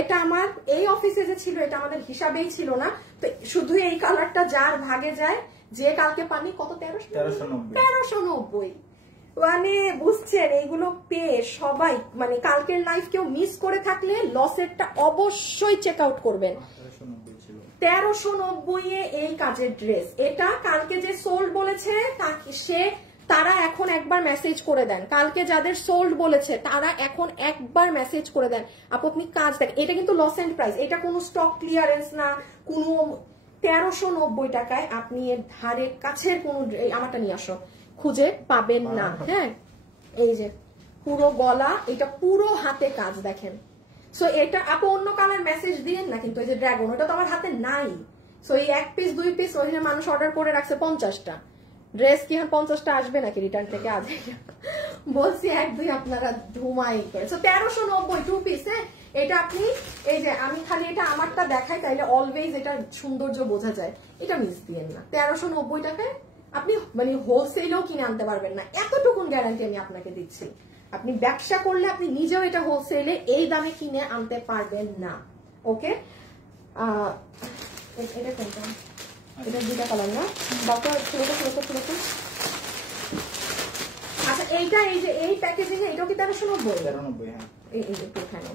এটা আমার এই অফিসে যে ছিল এটা আমাদের হিসাবেই ছিল না। তো শুধু এই কালারটা যার ভাগে যায়, যে কালকে পানি কত 1390, মানে বুঝছেন এইগুলো পেয়ে সবাই মানে কালকের লাইভ কেউ মিস করে থাকলে লসেরটা অবশ্যই চেক আউট করবেন। 1390 এই কাজের ড্রেস, এটা কালকে যে সোল্ড বলেছে তারা এখন একবার মেসেজ করে দেন। কালকে যাদের সোল্ড বলেছে তারা এখন একবার মেসেজ করে দেন, আপু আপনি কাজ দেখেন। এটা কিন্তু লস এন্ড প্রাইস, এটা কোনো স্টক ক্লিয়ারেন্স না, কোনো 1390 টাকায় আপনি এর ধারে কাছের কোনো, আমারটা নিয়ে আসো, খুঁজে পাবেন না। হ্যাঁ এই যে পুরো গলা, এটা পুরো হাতে কাজ দেখেন। সো এটা আপু অন্য কালার মেসেজ দিয়েন না, কিন্তু এই যে ড্রাগন ওটা তো আমার হাতে নাই। সো এই 1 পিস 2 পিস ওইখানে মানুষ অর্ডার করে রাখছে 50টা ড্রেস, কি 50টা আসবে নাকি রিটার্ন থেকে? আজ বলছি 1-2 আপনারা ধুমাই করে। So 1390 2 piece. হ্যাঁ এটা আপনি এই যে আমি খালি এটা আমারটা দেখাই, তাইলে অলওয়েজ এটা সৌন্দর্য বোঝা যায়। এটা মিস দিয়েন না, 1390 টাকায় আপনি মানে হোলসেলেও কিনে আনতে পারবেন না, এতটুকুন গ্যারান্টি আমি আপনাকে দিচ্ছি। আপনি ব্যবসা করলে আপনি নিজেও এটা হোলসেলে এই দামে কিনে আনতে পারবেন না। ওকে এটা কোনটা? এটা 2টা কালার না, বাকি ছোট। আচ্ছা এইটা এই যে এই প্যাকেজিং এটাও কি 1390? হ্যাঁ এই যে ওখানে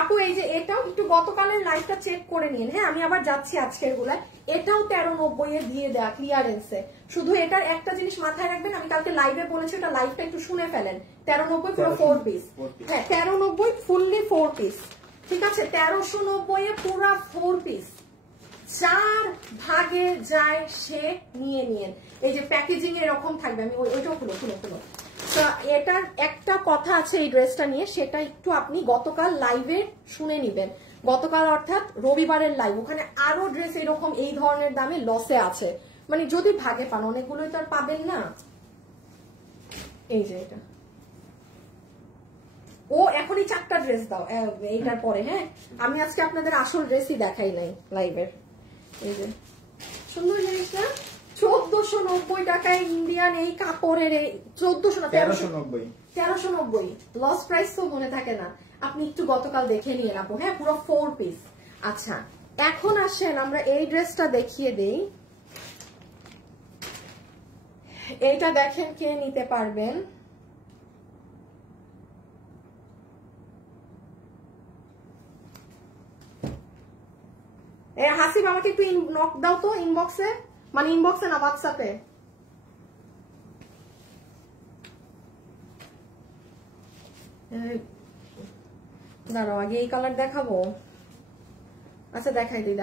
আপু এই যে এটাও একটু গতকালের লাইভটা চেক করে নিন। হ্যাঁ আমি আবার যাচ্ছি আজকের গুলায়, এটাও 1390 এ দিয়ে দেয়া ক্লিয়ারেন্সে। শুধু এটার একটা জিনিস মাথায় রাখবেন, আমি কালকে লাইভে বলেছি, ওটা লাইভটা একটু শুনে ফেলেন। 1390 পুরো 4 পিস। হ্যাঁ 1390 ফুললি 4 পিস, ঠিক আছে? 1390 এ পুরো 4 পিস, যার ভাগে যায় সে নিয়ে নিয়েন। এই যে প্যাকেজিং এরকম থাকবে, আমি ওইটাও খুলো। তো এটার একটা কথা আছে এই ড্রেসটা নিয়ে, সেটা একটু আপনি গতকাল লাইভে শুনে নিবেন। গতকাল অর্থাৎ রবিবারের লাইভ, ওখানে আরো ড্রেস এরকম এই ধরনের দামে লসে আছে, মানে যদি ভাগে পান, অনেকগুলোই তো আর পাবেন না। এই যে এটা, ও এখনই 4টা ড্রেস দাও এইটার পরে। হ্যাঁ, আমি আজকে আপনাদের আসল ড্রেসই দেখাই নাই লাইভের। এই যে সুন্দর জিনিসটা, 1490 টাকায় ইন্ডিয়ান এই কাপড়ের, এই 1400 না 1390 লস প্রাইস তো মনে থাকে না, আপনি একটু গতকাল দেখে নিয়ে রাখবো। হ্যাঁ, পুরো 4 পিস। আচ্ছা, এখন আসেন আমরা এই ড্রেসটা দেখিয়ে দেই। এইটা দেখেন কে নিতে পারবেন। হাসিব আমাকে একটু নক দাও তো ইনবক্সে, মানে ইনবক্সে না হোয়াটসঅ্যাপে। দাঁড়াও, আগে এই কালার দেখাবো। আচ্ছা দেখাই দিই।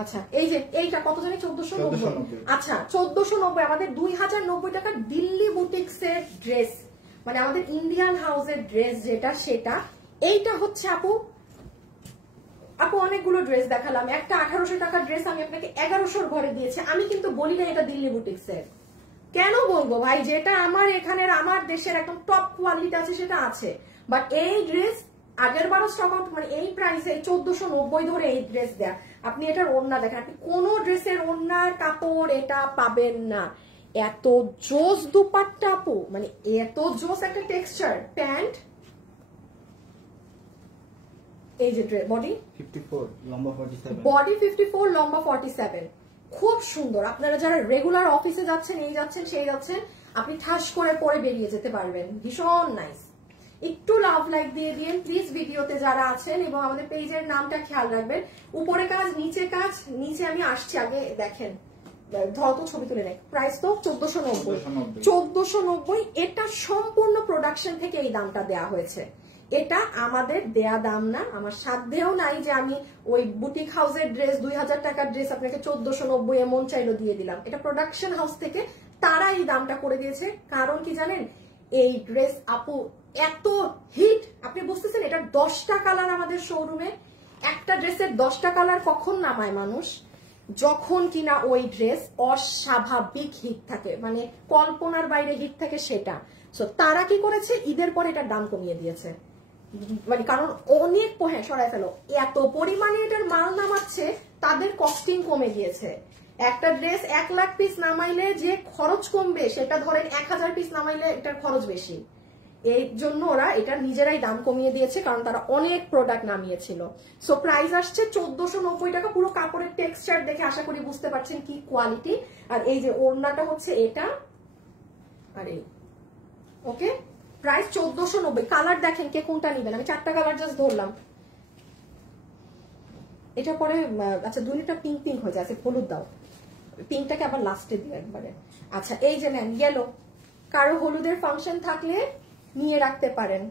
আচ্ছা, এই যে এইটা কত জানি 1490। আচ্ছা 1490, আমাদের 2090 টাকার দিল্লি বুটিক্সের ড্রেস, মানে আমাদের ইন্ডিয়ান হাউসের ড্রেস যেটা, সেটা এইটা হচ্ছে আপু অনেকগুলো ড্রেস দেখালাম, একটা 1800 টাকার ড্রেস আমি আপনাকে 1100 ঘরে দিয়েছি। আমি কিন্তু বলি না এটা দিল্লি বুটিক্সের, কেন বলবো ভাই, যেটা আমার এখানের আমার দেশের একদম টপ কোয়ালিটি আছে সেটা আছে। বাট এই ড্রেস আগের বারও স্টক আউট, মানে এই প্রাইসে 1490 ধরে এই ড্রেস দেয়া। আপনি এটার ওড়না দেখেন, আপনি কোন ড্রেসের ওড়নার কাপড় এটা পাবেন না। এত জোস দুপাট্টা আপু, মানে এত জোস একটা টেক্সচার। প্যান্ট, এই যে বডি 54 লম্বা 47, বডি 54 লম্বা 47, খুব সুন্দর। আপনারা যারা রেগুলার অফিসে যাচ্ছেন, এই যাচ্ছেন সেই যাচ্ছেন, আপনি ঠাস করে পরে বেরিয়ে যেতে পারবেন, ভীষণ নাইস। একটু লাভ লাইক দিয়ে দিন প্লিজ ভিডিওতে যারা আছেন, এবং আমাদের পেজের নামটা খেয়াল রাখবেন। উপরে কাজ, নিচে কাজ, নিচে আমি আসছি, আগে দেখেন, ধরো তো ছবি তুলে নেই। প্রাইস তো 1490। এটা সম্পূর্ণ প্রোডাকশন থেকে এই দামটা দেয়া হয়েছে, এটা আমাদের দেয়া দাম না, আমার সাধ্যেও নাই যে আমি ওই বুটিক হাউসের ড্রেস 2000 টাকার ড্রেস আপনাকে 1490 এমন চাইলো দিয়ে দিলাম। এটা প্রোডাকশন হাউস থেকে তারা এই দামটা করে দিয়েছে। কারণ কি জানেন, এই ড্রেস আপু এত হিট, আপনি বুঝতেছেন, এটা 10টা কালার আমাদের শোরুমে। একটা ড্রেসের 10টা কালার কখন নামায় মানুষ, যখন কিনা ওই ড্রেস অস্বাভাবিক হিট থাকে, মানে কল্পনার বাইরে হিট থাকে সেটা। সো তারা কি করেছে, ঈদের পর এটার দাম কমিয়ে দিয়েছে, মানে কারণ অনেক সরাই ফেলো, এত পরিমাণে এটার মাল নামাচ্ছে, তাদের কস্টিং কমে গিয়েছে। একটা ড্রেস 1 লাখ পিস নামাইলে যে খরচ কমবে, সেটা ধরেন 1000 পিস নামাইলে এটার খরচ বেশি। এই জন্য ওরা এটা নিজেরাই দাম কমিয়ে দিয়েছে, কারণ তারা অনেক প্রোডাক্ট নামিয়েছিল। সো প্রাইস আসছে 1490 টাকা। পুরো কাপড়ের টেক্সচার দেখে আশা করি বুঝতে পারছেন কি কোয়ালিটি। আর এই যে ওড়নাটা হচ্ছে এটা, আর এই ওকে, প্রাইস 1490। কালার দেখেন কে কোনটা নিবেন, আমি 4টা কালার জাস্ট ধরলাম। এটা পরে আচ্ছা 2টা পিঙ্ক হয়ে যাচ্ছে, হলুদ দাও, পিঙ্কটাকে আবার লাস্টে দিও একবারে। আচ্ছা এই যে নেন ইয়েলো, কারো হলুদের ফাংশন থাকলে নিয়ে রাখতে পারেন,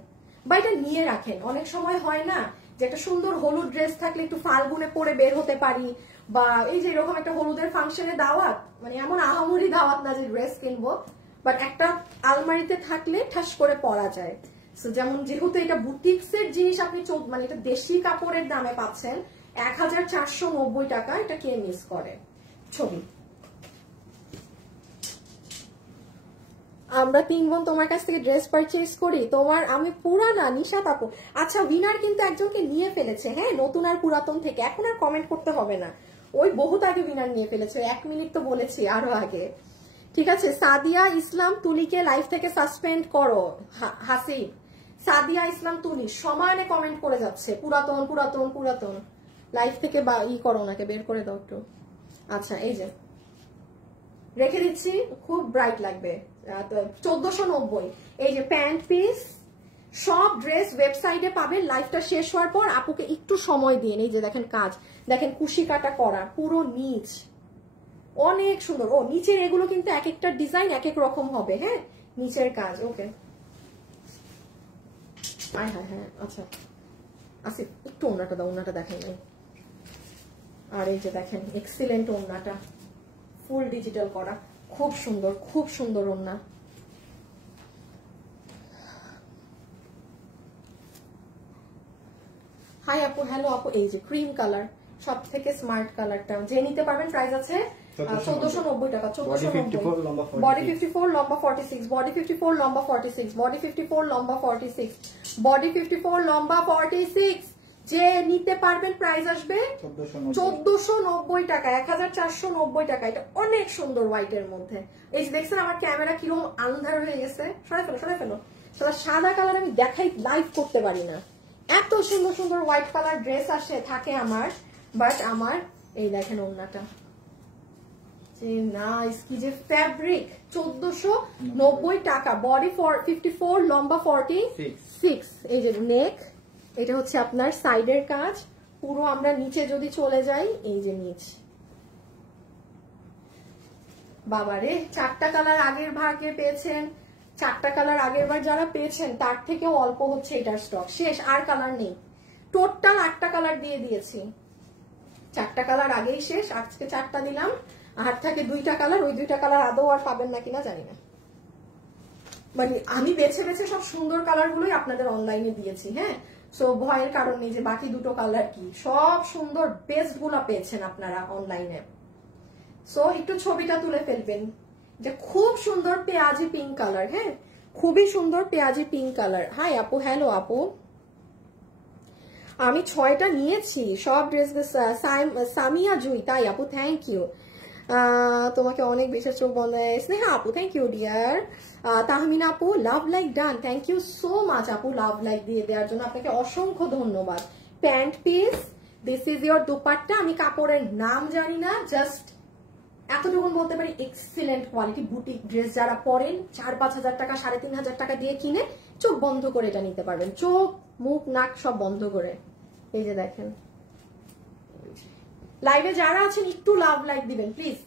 বা এটা নিয়ে রাখেন। অনেক সময় হয় না যে একটা সুন্দর হলুদ ড্রেস থাকলে একটু ফাল্গুনে পরে বের হতে পারি, বা এই যে এরকম একটা হলুদের ফাংশনে দাওয়াত, মানে এমন আহামরি দাওয়াত না যে ড্রেস কিনবো, বাট একটা আলমারিতে থাকলে ঠাস করে পরা যায়। যেমন যেহেতু এটা বুটিক্সের জিনিস, আপনি মানে এটা দেশি কাপড়ের দামে পাচ্ছেন 1490 টাকা, এটা কে মিস করে। ছবি আমরা 3 বোন তোমার কাছ থেকে ড্রেস পারচেজ করি, তোমার আমি পুরানা নিশা পাবো। আচ্ছা উইনার কিন্তু একজনকে নিয়ে ফেলেছে, হ্যাঁ, নতুন আর পুরাতন থেকে, এখন আর কমেন্ট করতে হবে না, ওই বহুত আগে উইনার নিয়ে ফেলেছে, 1 মিনিট তো বলেছি আরো আগে। ঠিক আছে, সাদিয়া ইসলাম তুলিকে লাইভ থেকে সাসপেন্ড করো। হাসিব, সাদিয়া ইসলাম তুলি সমানে কমেন্ট করে যাচ্ছে পুরাতন পুরাতন পুরাতন, লাইভ থেকে বা করো, ওনাকে বের করে দাও একটু। আচ্ছা এই যে রেখে দিচ্ছি, খুব ব্রাইট লাগবে। 1490। এই যে প্যান্ট পিস, সব ড্রেস ওয়েবসাইটে পাবেন। লাইভটা শেষ হওয়ার পর আপুকে একটু সময় দিন। এই যে দেখেন কাজ, দেখেন কুশি কাটা করা, পুরো নিচ অনেক সুন্দর। ও নিচের এগুলো কিন্তু এক একটা ডিজাইন এক এক রকম হবে, হ্যাঁ, নিচের কাজ। ওকে, হ্যাঁ হ্যাঁ, আচ্ছা আসিফ একটু ওনাটা দাও, ওনাটা দেখেন নাই। আর এই যে দেখেন এক্সিলেন্ট ওড়নাটা, ফুল ডিজিটাল করা, খুব সুন্দর ওড়না। হাই আপু, হ্যালো আপু। এই যে ক্রিম কালার, সব থেকে স্মার্ট কালারটা, যে নিতে পারবেন। প্রাইস আছে 1490 টাকা। 1490, বডি 54, লম্বা 46, বডি 54, লম্বা 46, বডি 54, লম্বা 46, বডি 54, লম্বা 46। যে নিতে পারবেন প্রাইস আসবে 1490 টাকা, 1490 টাকা। এটা অনেক সুন্দর হোয়াইটের মধ্যে। এই যে দেখছেন আমার ক্যামেরা কিরকম আন্ধার হয়ে গেছে, সরাই ফেলো। সাদা কালার আমি দেখাই, লাইভ করতে পারি না। এত সুন্দর হোয়াইট কালার ড্রেস আসে থাকে আমার, বাট আমার এই দেখেন ওড়নাটা, নাইস কি যে ফ্যাব্রিক। 1490 টাকা, বডি 54, লম্বা 46। এই যে নেক, এটা হচ্ছে আপনার সাইডের কাজ পুরো। আমরা নিচে যদি চলে যাই, এই যে নিচ, বাবারে 4টা কালার আগের ভাগে পেয়েছেন। 4টা কালার আগের বার যারা পেয়েছেন তার থেকেও অল্প হচ্ছে এটার স্টক, শেষ, আর কালার নেই। টোটাল 8টা কালার দিয়ে দিয়েছি, 4টা কালার আগেই শেষ, আজকে 4টা দিলাম। আর থাকে 2টা কালার, ওই 2টা কালার আদৌ আর পাবেন না কিনা জানি না। মানে আমি বেছে সব সুন্দর কালার গুলোই আপনাদের অনলাইনে দিয়েছি। হ্যাঁ, সো ভয়ের কারণ নেই যে বাকি 2টো কালার কি, সব সুন্দর বেস্ট গুলো পেয়েছেন আপনারা অনলাইনে। সো একটু ছবিটা তুলে ফেলবেন। যে খুব সুন্দর পেঁয়াজি পিঙ্ক কালার, হ্যাঁ খুবই সুন্দর পেঁয়াজি পিঙ্ক কালার। হাই আপু, হ্যালো আপু। আমি 6টা নিয়েছি সব ড্রেস। সামিয়া জুই, তাই আপু, থ্যাংক ইউ। তোমাকে অনেক বেশি চোখ বন্ধ। স্নেহা আপু, থ্যাংক ইউ ডিয়ার। তাহমিনা আপু, love like done, thank you so much আপু, লাভ লাইক দিয়ে দেওয়ার জন্য আপনাকে অসংখ্য ধন্যবাদ। Pant piece, this is your dupatta. আমি কাপড়ের নাম জানি না, জাস্ট এতটুকু বলতে পারি এক্সিলেন্ট কোয়ালিটি। বুটিক ড্রেস যারা পরেন 4-5 হাজার টাকা, 3,500 টাকা দিয়ে কিনে চোখ বন্ধ করে এটা নিতে পারবেন, চোখ মুখ নাক সব বন্ধ করে। এই যে দেখেন, লাইভে যারা আছেন একটু লাভ লাইক দিবেন প্লিজ।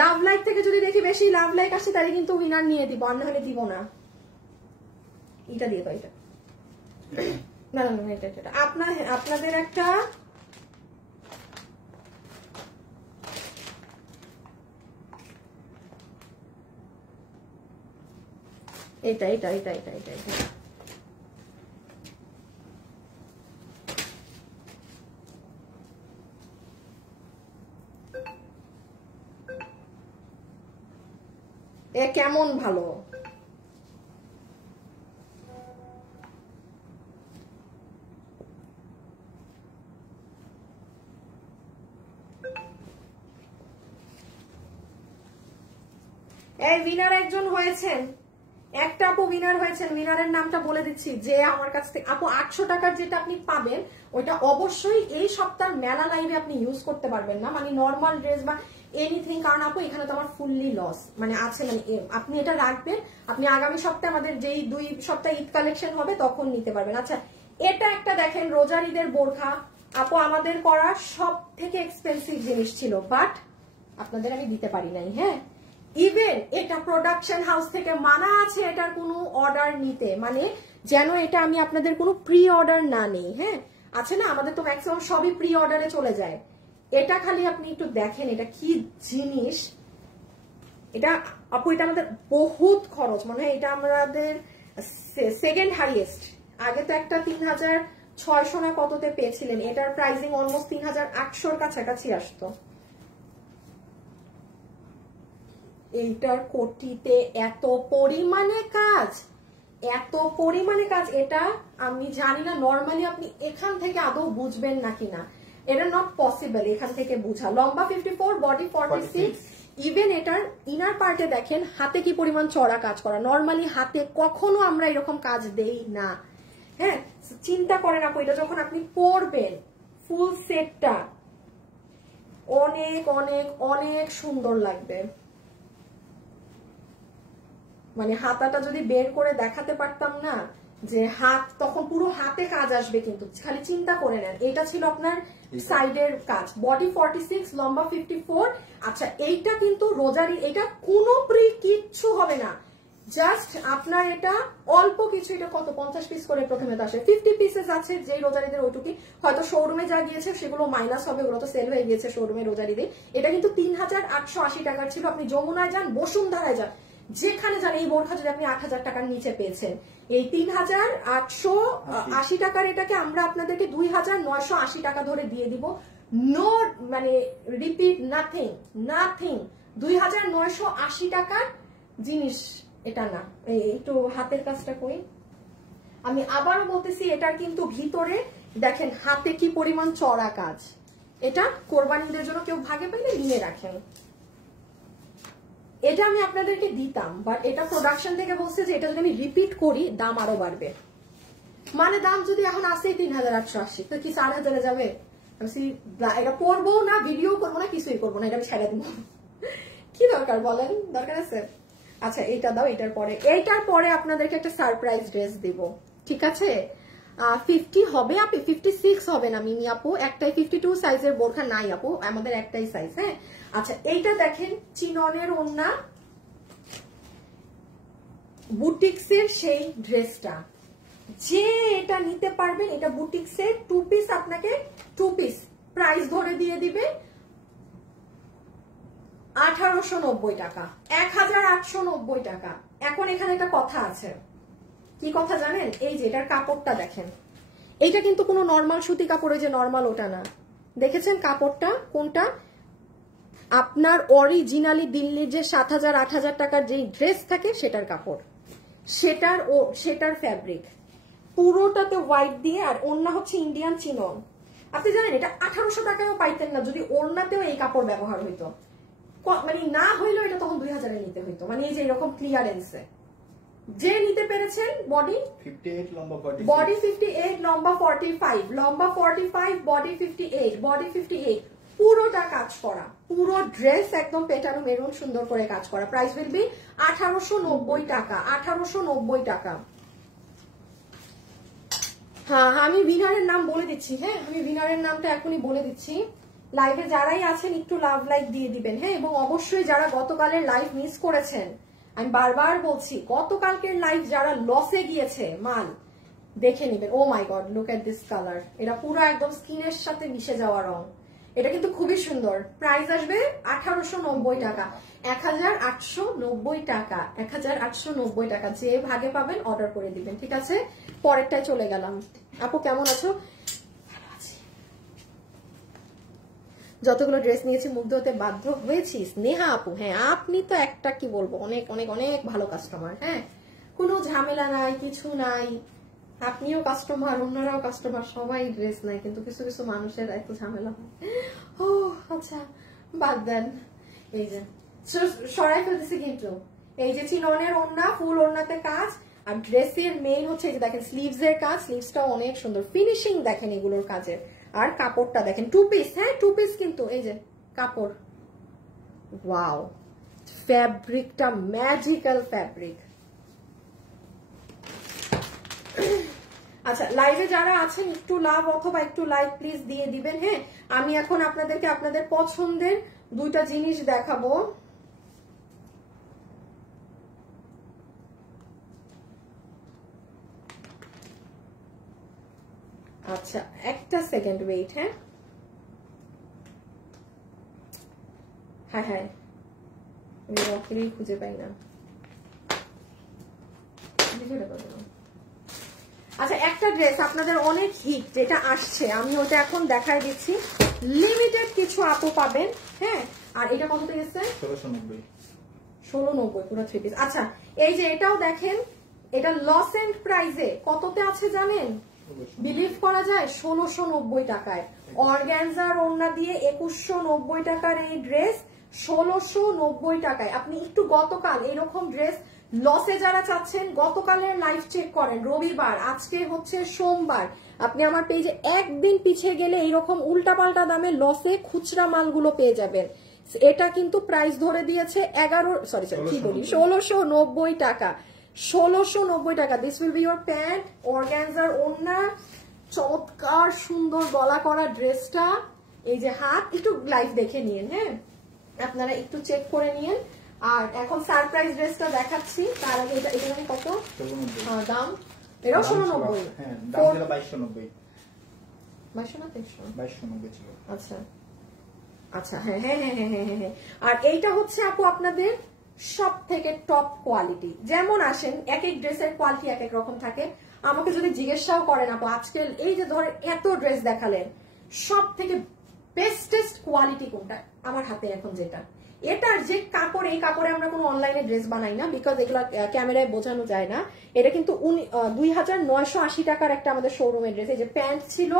লাভ লাইক থেকে যদি দেখি বেশি লাভ লাইক আসে তাহলে কিন্তু উইনার নিয়ে দিব, আর নাহলে দিব না। এটা দিয়ে দাও, এটা না, এটা আপনাদের একটা এটা কেমন ভালো। এই উইনার একজন হয়েছেন, একটা আপু উইনার হয়েছেন। উইনারের নামটা বলে দিচ্ছি, যে আমার কাছ থেকে আপু 800 টাকার যেটা আপনি পাবেন ওইটা অবশ্যই এই সপ্তাহের মেলা লাইভে আপনি ইউজ করতে পারবেন না, মানে নর্মাল ড্রেস বা এনিথিং। কারণ আপু এখানে তো আমার ফুললি লস মানে আছে, মানে আপনি এটা রাখবেন, আপনি আগামী সপ্তাহে আমাদের যেই 2 সপ্তাহ ঈদ কালেকশন হবে তখন নিতে পারবেন। আচ্ছা, এটা একটা দেখেন রোজার ঈদের বোরখা। আপু আমাদের করা সব থেকে এক্সপেন্সিভ জিনিস ছিল, বাট আপনাদের আমি দিতে পারি নাই। হ্যাঁ, ইভেন এটা প্রোডাকশন হাউস থেকে মানা আছে এটার কোনো অর্ডার নিতে, মানে যেন এটা আমি আপনাদের কোনো প্রি অর্ডার না নেই। হ্যাঁ, আছে না আমাদের তো ম্যাক্সিমাম সবই প্রি অর্ডারে চলে যায়। এটা খালি আপনি একটু দেখেন এটা কি জিনিস। এটা আপু এটা আমাদের বহুত খরচ, মনে হয় এটা আমাদের সেকেন্ড হাইয়েস্ট। আগে তো একটা 3,600 না কততে পেয়েছিলেন, এটার প্রাইসিং অলমোস্ট 3,800 কাছাকাছি আসতো। এইটার কোটিতে এত পরিমাণে কাজ, এটা আমি জানি না নর্মালি আপনি এখান থেকে আদৌ বুঝবেন নাকি না, এটা নট পসিবল এখান থেকে বুঝা। লম্বা 54, বডি 46। ইভেন এটার ইনার পার্টে দেখেন হাতে কি পরিমাণ চড়া কাজ করা, নর্মালি হাতে কখনো আমরা এরকম কাজ দেই না। হ্যাঁ, চিন্তা করেন আপু এটা যখন আপনি পরবেন ফুল সেটটা অনেক অনেক অনেক সুন্দর লাগবে। মানে হাতাটা যদি বের করে দেখাতে পারতাম না যে হাত, তখন পুরো হাতে কাজ আসবে, কিন্তু খালি চিন্তা করে নেন। এটা ছিল আপনার সাইডের কাজ, বডি 46, লম্বা 54। আচ্ছা, এইটা কিন্তু রোজারি, এটা কোনো প্রি কিচ্ছু হবে না, জাস্ট আপনার এটা অল্প কিছু, এটা কত 50 পিস করে প্রথমে তো আসে, 50 পিসেস আছে যেই রোজারিদের ওইটুকি, হয়তো শোরুমে যা গিয়েছে সেগুলো মাইনাস হবে, ওগুলো তো সেল হয়ে গিয়েছে শোরুমে রোজারিদের। এটা কিন্তু 3880 টাকার ছিল। আপনি যমুনায় যান, বসুন্ধরায় যান, যেখানে যান, এই বোরখা যদি আপনি 8000 টাকার নিচে পেয়েছেন, এই 3880 টাকার এটাকে আমরা আপনাদেরকে 2980 টাকা ধরে দিয়ে দিব। নো মানে রিপিট, নাথিং নাথিং। 2980 টাকার জিনিস এটা না। একটু হাতের কাজটা করি, আমি আবারও বলতেছি, এটার কিন্তু ভিতরে দেখেন হাতে কি পরিমাণ চড়া কাজ। এটা কোরবানিদের জন্য কেউ ভাগে পেলে নিয়ে রাখেন। এটা আমি আপনাদেরকে দিতাম, বাট এটা প্রোডাকশন থেকে বলছে যে এটা যদি আমি রিপিট করি দাম আরো বাড়বে। মানে দাম যদি এখন আসে 3880, তো কি 4000-এ যাবে? আমি এটা পরবো না, ভিডিও করবো না, কিছুই করবো না, এটা আমি ছেড়ে দেবো। কি দরকার বলেন, দরকার আছে? আচ্ছা এইটা দাও, এইটার পরে আপনাদেরকে একটা সারপ্রাইজ ড্রেস দিব, ঠিক আছে? 50 হবে আপু, 56 হবে না মিমি আপু, একটাই 52 সাইজের বোরখা নাই আপু, আমাদের একটাই সাইজ। হ্যাঁ আচ্ছা, এইটা দেখেন চিননের ওড়না, বুটিক্সের সেই ড্রেসটা, যে এটা নিতে পারবেন, এটা বুটিক্সের 2 পিস, আপনাকে 2 পিস প্রাইস ধরে দিয়ে দিবে 1890 টাকা, 1890 টাকা। এখন এখানে একটা কথা আছে, কি কথা জানেন? এই যে এটার কাপড়টা দেখেন, এইটা কিন্তু কোনো নর্মাল সুতি কাপড়ে যে নর্মাল ওটা না, দেখেছেন কাপড়টা কোনটা? আপনার অরিজিনালি দিল্লির যে 7000-8000 টাকার যে ড্রেস থাকে সেটার কাপড়, সেটার ফ্যাব্রিক পুরোটাতে হোয়াইট দিয়ে, আর ওড়না হচ্ছে ইন্ডিয়ান চিনন। আপনি জানেন এটা 1800 টাকায়ও পাইতেন না যদি ওড়নাতেও এই কাপড় ব্যবহার হইতো, মানে না হইলেও এটা তখন 2000-এ নিতে হইতো। মানে এই যে এরকম ক্লিয়ারেন্সে যে নিতে পেরেছেন, বডি 58 লম্বা 46, বডি 58 লম্বা 45, লম্বা 45 বডি 58, বডি 58, পুরোটা কাজ করা, পুরো ড্রেস একদম পেটানো মেরুন সুন্দর করে কাজ করা। প্রাইস উইল বি 1890 টাকা, 1890 টাকা। হ্যাঁ আমি উইনারের নাম বলে দিচ্ছি, হ্যাঁ আমি উইনারের নামটা এখনই বলে দিচ্ছি। লাইভে যারাই আছেন একটু লাভ লাইক দিয়ে দিবেন, হ্যাঁ, এবং অবশ্যই যারা গতকালের লাইভ মিস করেছেন, আমি বারবার বলছি গতকালকের লাইভ যারা লসে গিয়েছে মাল দেখে নেবেন। Oh my god, look at this colour, এটা পুরো একদম স্কিনের সাথে মিশে যাওয়া রং, এটা কিন্তু খুবই সুন্দর। প্রাইস আসবে 1890 টাকা, 1890 টাকা, 1890 টাকা। যে ভাগে পাবেন অর্ডার করে দিবেন, ঠিক আছে? পরেরটায় চলে গেলাম। আপু কেমন আছো? যতগুলো ড্রেস নিয়েছি মুগ্ধ হতে বাধ্য হয়েছি। স্নেহা আপু, হ্যাঁ আপনি তো একটা কি বলবো, অনেক অনেক অনেক ভালো কাস্টমার, হ্যাঁ কোনো ঝামেলা নাই, কিছু নাই, আপনিও কাস্টমার, অন্যরাও কাস্টমার, সবাই ড্রেস নাই, কিন্তু কিছু কিছু মানুষের একটু ঝামেলা হয়। ও আচ্ছা বাদ দেন, এই যে সরাই ফেলতেছি কিন্তু, এই যে চিননের ওড়না, ফুল ওড়নাতে কাজ, আর ড্রেসের মেইন হচ্ছে এই যে দেখেন স্লিভস এর কাজ, স্লিভসটাও অনেক সুন্দর, ফিনিশিং দেখেন এগুলোর কাজের। আর কাপড়টা দেখেন 2 পিস, হ্যাঁ 2 পিস কিন্তু, এই যে কাপড়, ওয়াও, ফ্যাব্রিকটা ম্যাজিক্যাল ফ্যাব্রিক। আচ্ছা লাইভে যারা আছেন একটু লাভ অথবা একটু লাইক প্লিজ দিয়ে দিবেন, হ্যাঁ। আমি এখন আপনাদেরকে আপনাদের পছন্দের 2টা জিনিস দেখাবো। আচ্ছা একটা সেকেন্ড ওয়েট, হ্যাঁ হ্যাঁ হ্যাঁ আমি খুঁজে পাই না। আচ্ছা একটা ড্রেস আপনাদের অনেক হিট যেটা আসছে, আমি ওটা এখন দেখাই দিচ্ছি। লিমিটেড কিছু আপু পাবেন, হ্যাঁ। আর এটা কততে গেছে? 1690 পুরো 3 পিস। আচ্ছা এই যে এটাও দেখেন, এটা লস এন্ড প্রাইজে কততে আছে জানেন? বিলিভ করা যায় 1690 টাকায়। অর্গানজার ওড়না দিয়ে 2190 টাকার এই ড্রেস 1690 টাকায়। আপনি একটু গতকাল এরকম ড্রেস লসে যারা চাচ্ছেন, গতকালের লাইভ চেক করেন, রবিবার, আজকে হচ্ছে সোমবার, আপনি আমার পেজে একদিন পিছিয়ে গেলে এইরকম উল্টাপাল্টা দামে লসে খুচরা মালগুলো পেয়ে যাবেন। এটা কিন্তু প্রাইস ধরে দিয়েছে 1690 টাকা, 1690 টাকা। This will be your pant, organza ওড়না, চমৎকার সুন্দর গলা করা ড্রেসটা, এই যে হাত, একটু লাইভ দেখে নিন, হ্যাঁ আপনারা একটু চেক করে নিন। আর এখন সারপ্রাইজ ড্রেসটা দেখাচ্ছি, তার আগে এটা এটা দাম কত? দাম এটাও 1690। হ্যাঁ, দাম ছিল 2290। 2200 না 2300? 2290 ছিল। আচ্ছা আচ্ছা, হ্যাঁ হ্যাঁ হ্যাঁ হ্যাঁ হ্যাঁ হ্যাঁ। আর এইটা হচ্ছে আপু আপনাদের সব থেকে টপ কোয়ালিটি। যেমন আসেন, এক এক ড্রেসের কোয়ালিটি এক এক রকম থাকে। আমাকে যদি জিজ্ঞাসাও করেন আপু আজকাল এই যে ধরেন এত ড্রেস দেখালেন, সব থেকে বেস্টেস্ট কোয়ালিটি কোনটা? আমার হাতে এখন যেটা, এটার যে কাপড়, এই কাপড়ে আমরা কোনো অনলাইনে ড্রেস বানাই না, বিকজ এগুলো ক্যামেরায় বোঝানো যায় না। এটা কিন্তু 2980 টাকার একটা আমাদের শোরুমের ড্রেস। এই যে প্যান্ট ছিল,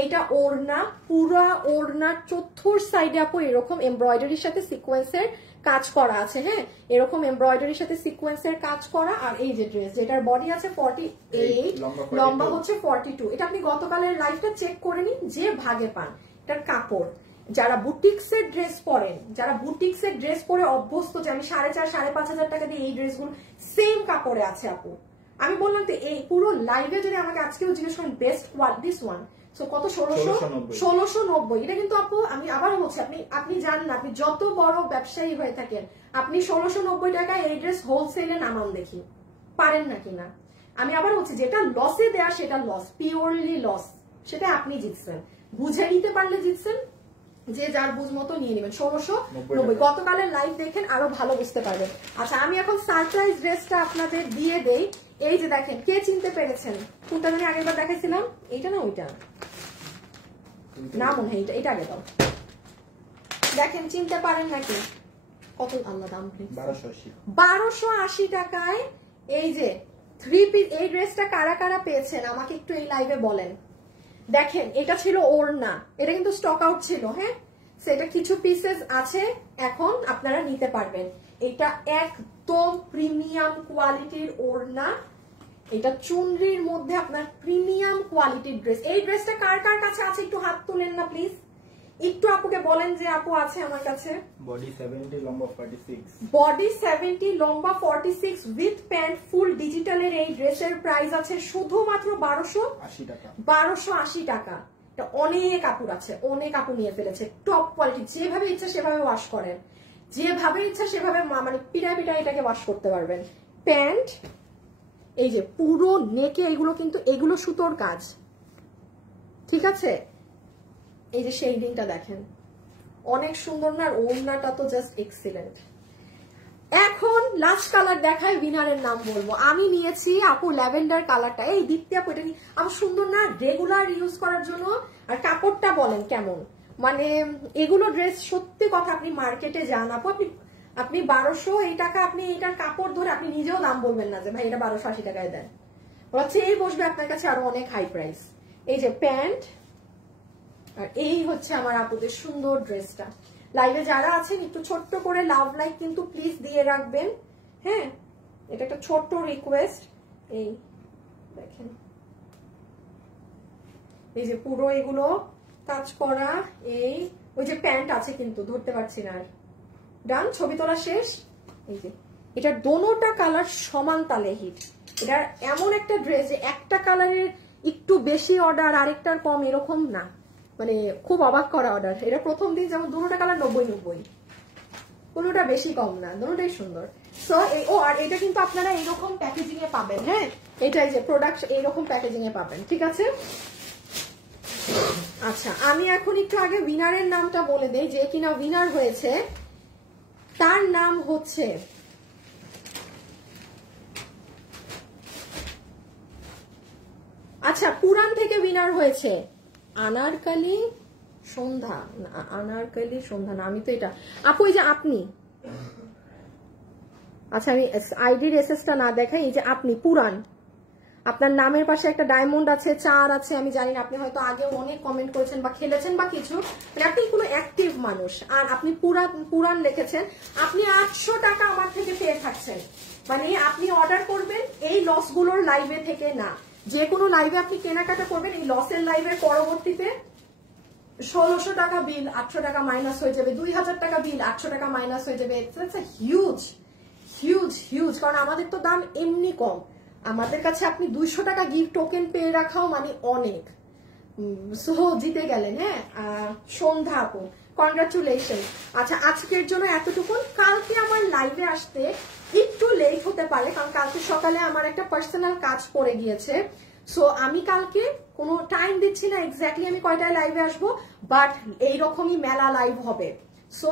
এইটা ওড়না, পুরা ওড়নার চতুর সাইডে আপু এরকম এমব্রয়ডারির সাথে সিকোয়েন্সের কাজ করা আছে। হ্যাঁ, এরকম এমব্রয়ডারির সাথে সিকোয়েন্সের কাজ করা। আর এই যে ড্রেস, যেটার বডি আছে 48, লম্বা হচ্ছে 42। এটা আপনি গতকালের লাইভটা চেক করে নিন, যে ভাগে পান। এটার কাপড়, যারা বুটিক্সের ড্রেস পরেন, যারা বুটিক্সের ড্রেস পরে অভ্যস্ত, যে আমি 4500-5500 টাকা দিয়ে এই ড্রেসগুলো সেম কাপড়ে আছে আপু। আমি বললাম তো এই পুরো লাইভে যদি আমাকে আজকেও জিজ্ঞেস করেন best quality this one, so কত? 1690। এটা কিন্তু আপু আমি আবারও বলছি, আপনি জানেন, আপনি যত বড় ব্যবসায়ী হয়ে থাকেন, আপনি 1690 টাকায় এই ড্রেস হোলসেলে নামান দেখি পারেন না কিনা। আমি আবার বলছি, যেটা লসে দেয়া সেটা লস, পিওরলি লস, সেটা আপনি জিতছেন। বুঝে নিতে পারলে জিতছেন, যে যার বুঝ মতো নিয়ে নেবেন। 1690। গতকালের লাইভ দেখেন, আরো ভালো বুঝতে পারবেন। আচ্ছা, আমি এখন সারপ্রাইজ ড্রেসটা আপনাদের দিয়ে দেই। এই যে দেখেন, কে চিনতে পেরেছেন? কোনটা জানি আগেরবার দেখাইছিলাম, এইটা না ওইটা না, মনে হয় এটা। এটা আগে দাও, দেখেন চিনতে পারেন নাকি? কত আল্লাহ দাম? 1280 টাকায় এই যে 3 পিস। এই ড্রেসটা কারা কারা পেয়েছেন আমাকে একটু এই লাইভে বলেন। দেখেন, এটা ছিল ওড়না, এটা কিন্তু স্টক আউট ছিল। হ্যাঁ, সেটা কিছু পিসেস আছে, এখন আপনারা নিতে পারবেন। এটা একদম প্রিমিয়াম কোয়ালিটির ওড়না, এটা চুনরির মধ্যে আপনার প্রিমিয়াম কোয়ালিটির ড্রেস। এই ড্রেসটা কার কার কাছে আছে একটু হাত তুলেন না প্লিজ, একটু আপুকে বলেন যে আপু আছে আমার কাছে। বডি 70, লম্বা 46। বডি 70, লম্বা 46 উইথ প্যান্ট, ফুল ডিজিটালের এই ড্রেসের প্রাইস আছে শুধুমাত্র 1280 টাকা। 1280 টাকা। এটা অনেক আপুর আছে, অনেক আপু নিয়ে ফেলেছে। টপ কোয়ালিটি, যেভাবে ইচ্ছা সেভাবে ওয়াশ করেন, যেভাবে ইচ্ছা সেভাবে মানে পিটায় পিটায় এটাকে ওয়াশ করতে পারবেন। প্যান্ট, এই যে পুরো নেকে এগুলো কিন্তু এগুলো সুতোর কাজ, ঠিক আছে? এই যে শেডিংটা দেখেন, অনেক সুন্দর না? আর ওড়নাটা তো জাস্ট এক্সিলেন্ট। এখন লাস্ট কালার দেখায়, উইনারের নাম বলবো। আমি নিয়েছি আপু ল্যাভেন্ডার কালারটা। এই দীপ্তি আপু, এটা আমার সুন্দর না? রেগুলার ইউজ করার জন্য। আর কাপড়টা বলেন কেমন, মানে এগুলো ড্রেস সত্যি কথা, আপনি মার্কেটে যান আপু, আপনি 1200 এই টাকা, আপনি এইটার কাপড় ধরে আপনি নিজেও দাম বলবেন না যে ভাই এটা 1280 টাকায় দেন, হচ্ছে এই বসবে আপনার কাছে আরো অনেক হাই প্রাইস। এই যে প্যান্ট, আর এই হচ্ছে আমার আপুদের সুন্দর ড্রেসটা। লাইভে যারা আছেন একটু ছোট্ট করে লাভ লাইক কিন্তু প্লিজ দিয়ে রাখবেন। হ্যাঁ, এটা একটা ছোট্ট রিকোয়েস্ট। এই দেখেন, এই যে পুরো এগুলো কাজ করা। এই ওই যে প্যান্ট আছে কিন্তু ধরতে পারছি না। আর ডান, ছবি তোলা শেষ। এই যে এটার দোনোটা কালার সমান তালে হিট। এটার এমন একটা ড্রেস যে একটা কালারের একটু বেশি অর্ডার, আরেকটার কম, এরকম না, মানে খুব অবাক করা অর্ডার। এটা প্রথম দিন যেমন দুটোটা কালার 90-90, কোনোটা বেশি কম না, দুটোটাই সুন্দর। সো এই আর এটা কিন্তু আপনারা এইরকম প্যাকেজিং এ পাবেন। হ্যাঁ, এটাই যে প্রোডাক্ট এইরকম প্যাকেজিং এ পাবেন, ঠিক আছে? আচ্ছা, আমি এখন একটু আগে উইনারের নামটা বলে দেই, যে কিনা উইনার হয়েছে তার নাম হচ্ছে আচ্ছা পুরান থেকে উইনার হয়েছে আনারকলি সন্ধ্যা। আনারকলি সন্ধ্যা না, আমি তো এটা আপু, এই যে আপনি, আচ্ছা আমি আইডির এসএসটা না দেখাই। এই যে আপনি পুরান, আপনার নামের পাশে একটা ডায়মন্ড আছে, 4 আছে, আমি জানি না, আপনি হয়তো আগে অনেক কমেন্ট করেছেন বা খেলেছেন বা কিছু, মানে আপনি কোনো অ্যাক্টিভ মানুষ, আর আপনি পুরান লিখেছেন। আপনি 800 টাকা আমার থেকে পেয়ে থাকছেন, মানে আপনি অর্ডার করবেন এই লসগুলোর লাইভে থেকে না, যে কোনো লাইভে আপনি কেনাকাটা করবেন, এই লসের লাইভের পরবর্তীতে 1600 টাকা বিল, 800 টাকা মাইনাস হয়ে যাবে, 2000 টাকা বিল, 800 টাকা মাইনাস হয়ে যাবে। হিউজ হিউজ হিউজ, কারণ আমাদের তো দাম এমনি কম। আমাদের কাছে আপনি 200 টাকা গিফট টোকেন পেয়ে রাখাও মানে অনেক। সো জিতে গেলেন। হ্যাঁ, সন্ধ্যা আপু কনগ্রাচুলেশন। আচ্ছা আজকের জন্য এতটুকুন। কালকে আমার লাইভে আসতে একটু লেট হতে পারে, কারণ কালকে সকালে আমার একটা পার্সোনাল কাজ পড়ে গিয়েছে। সো আমি কালকে কোনো টাইম দিচ্ছি না এক্স্যাক্টলি আমি কয়টায় লাইভে আসবো, বাট এইরকমই মেলা লাইভ হবে। সো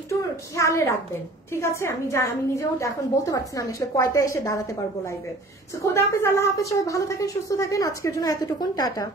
একটু খেয়ালে রাখবেন, ঠিক আছে? আমি নিজেও এখন বলতে পারছি না আমি আসলে কয়টায় এসে দাঁড়াতে পারবো লাইভে। সো খোদা হাফেজ, আল্লাহ হাফেজ, সবাই ভালো থাকেন, সুস্থ থাকেন। আজকের জন্য এতটুকুন, টাটা।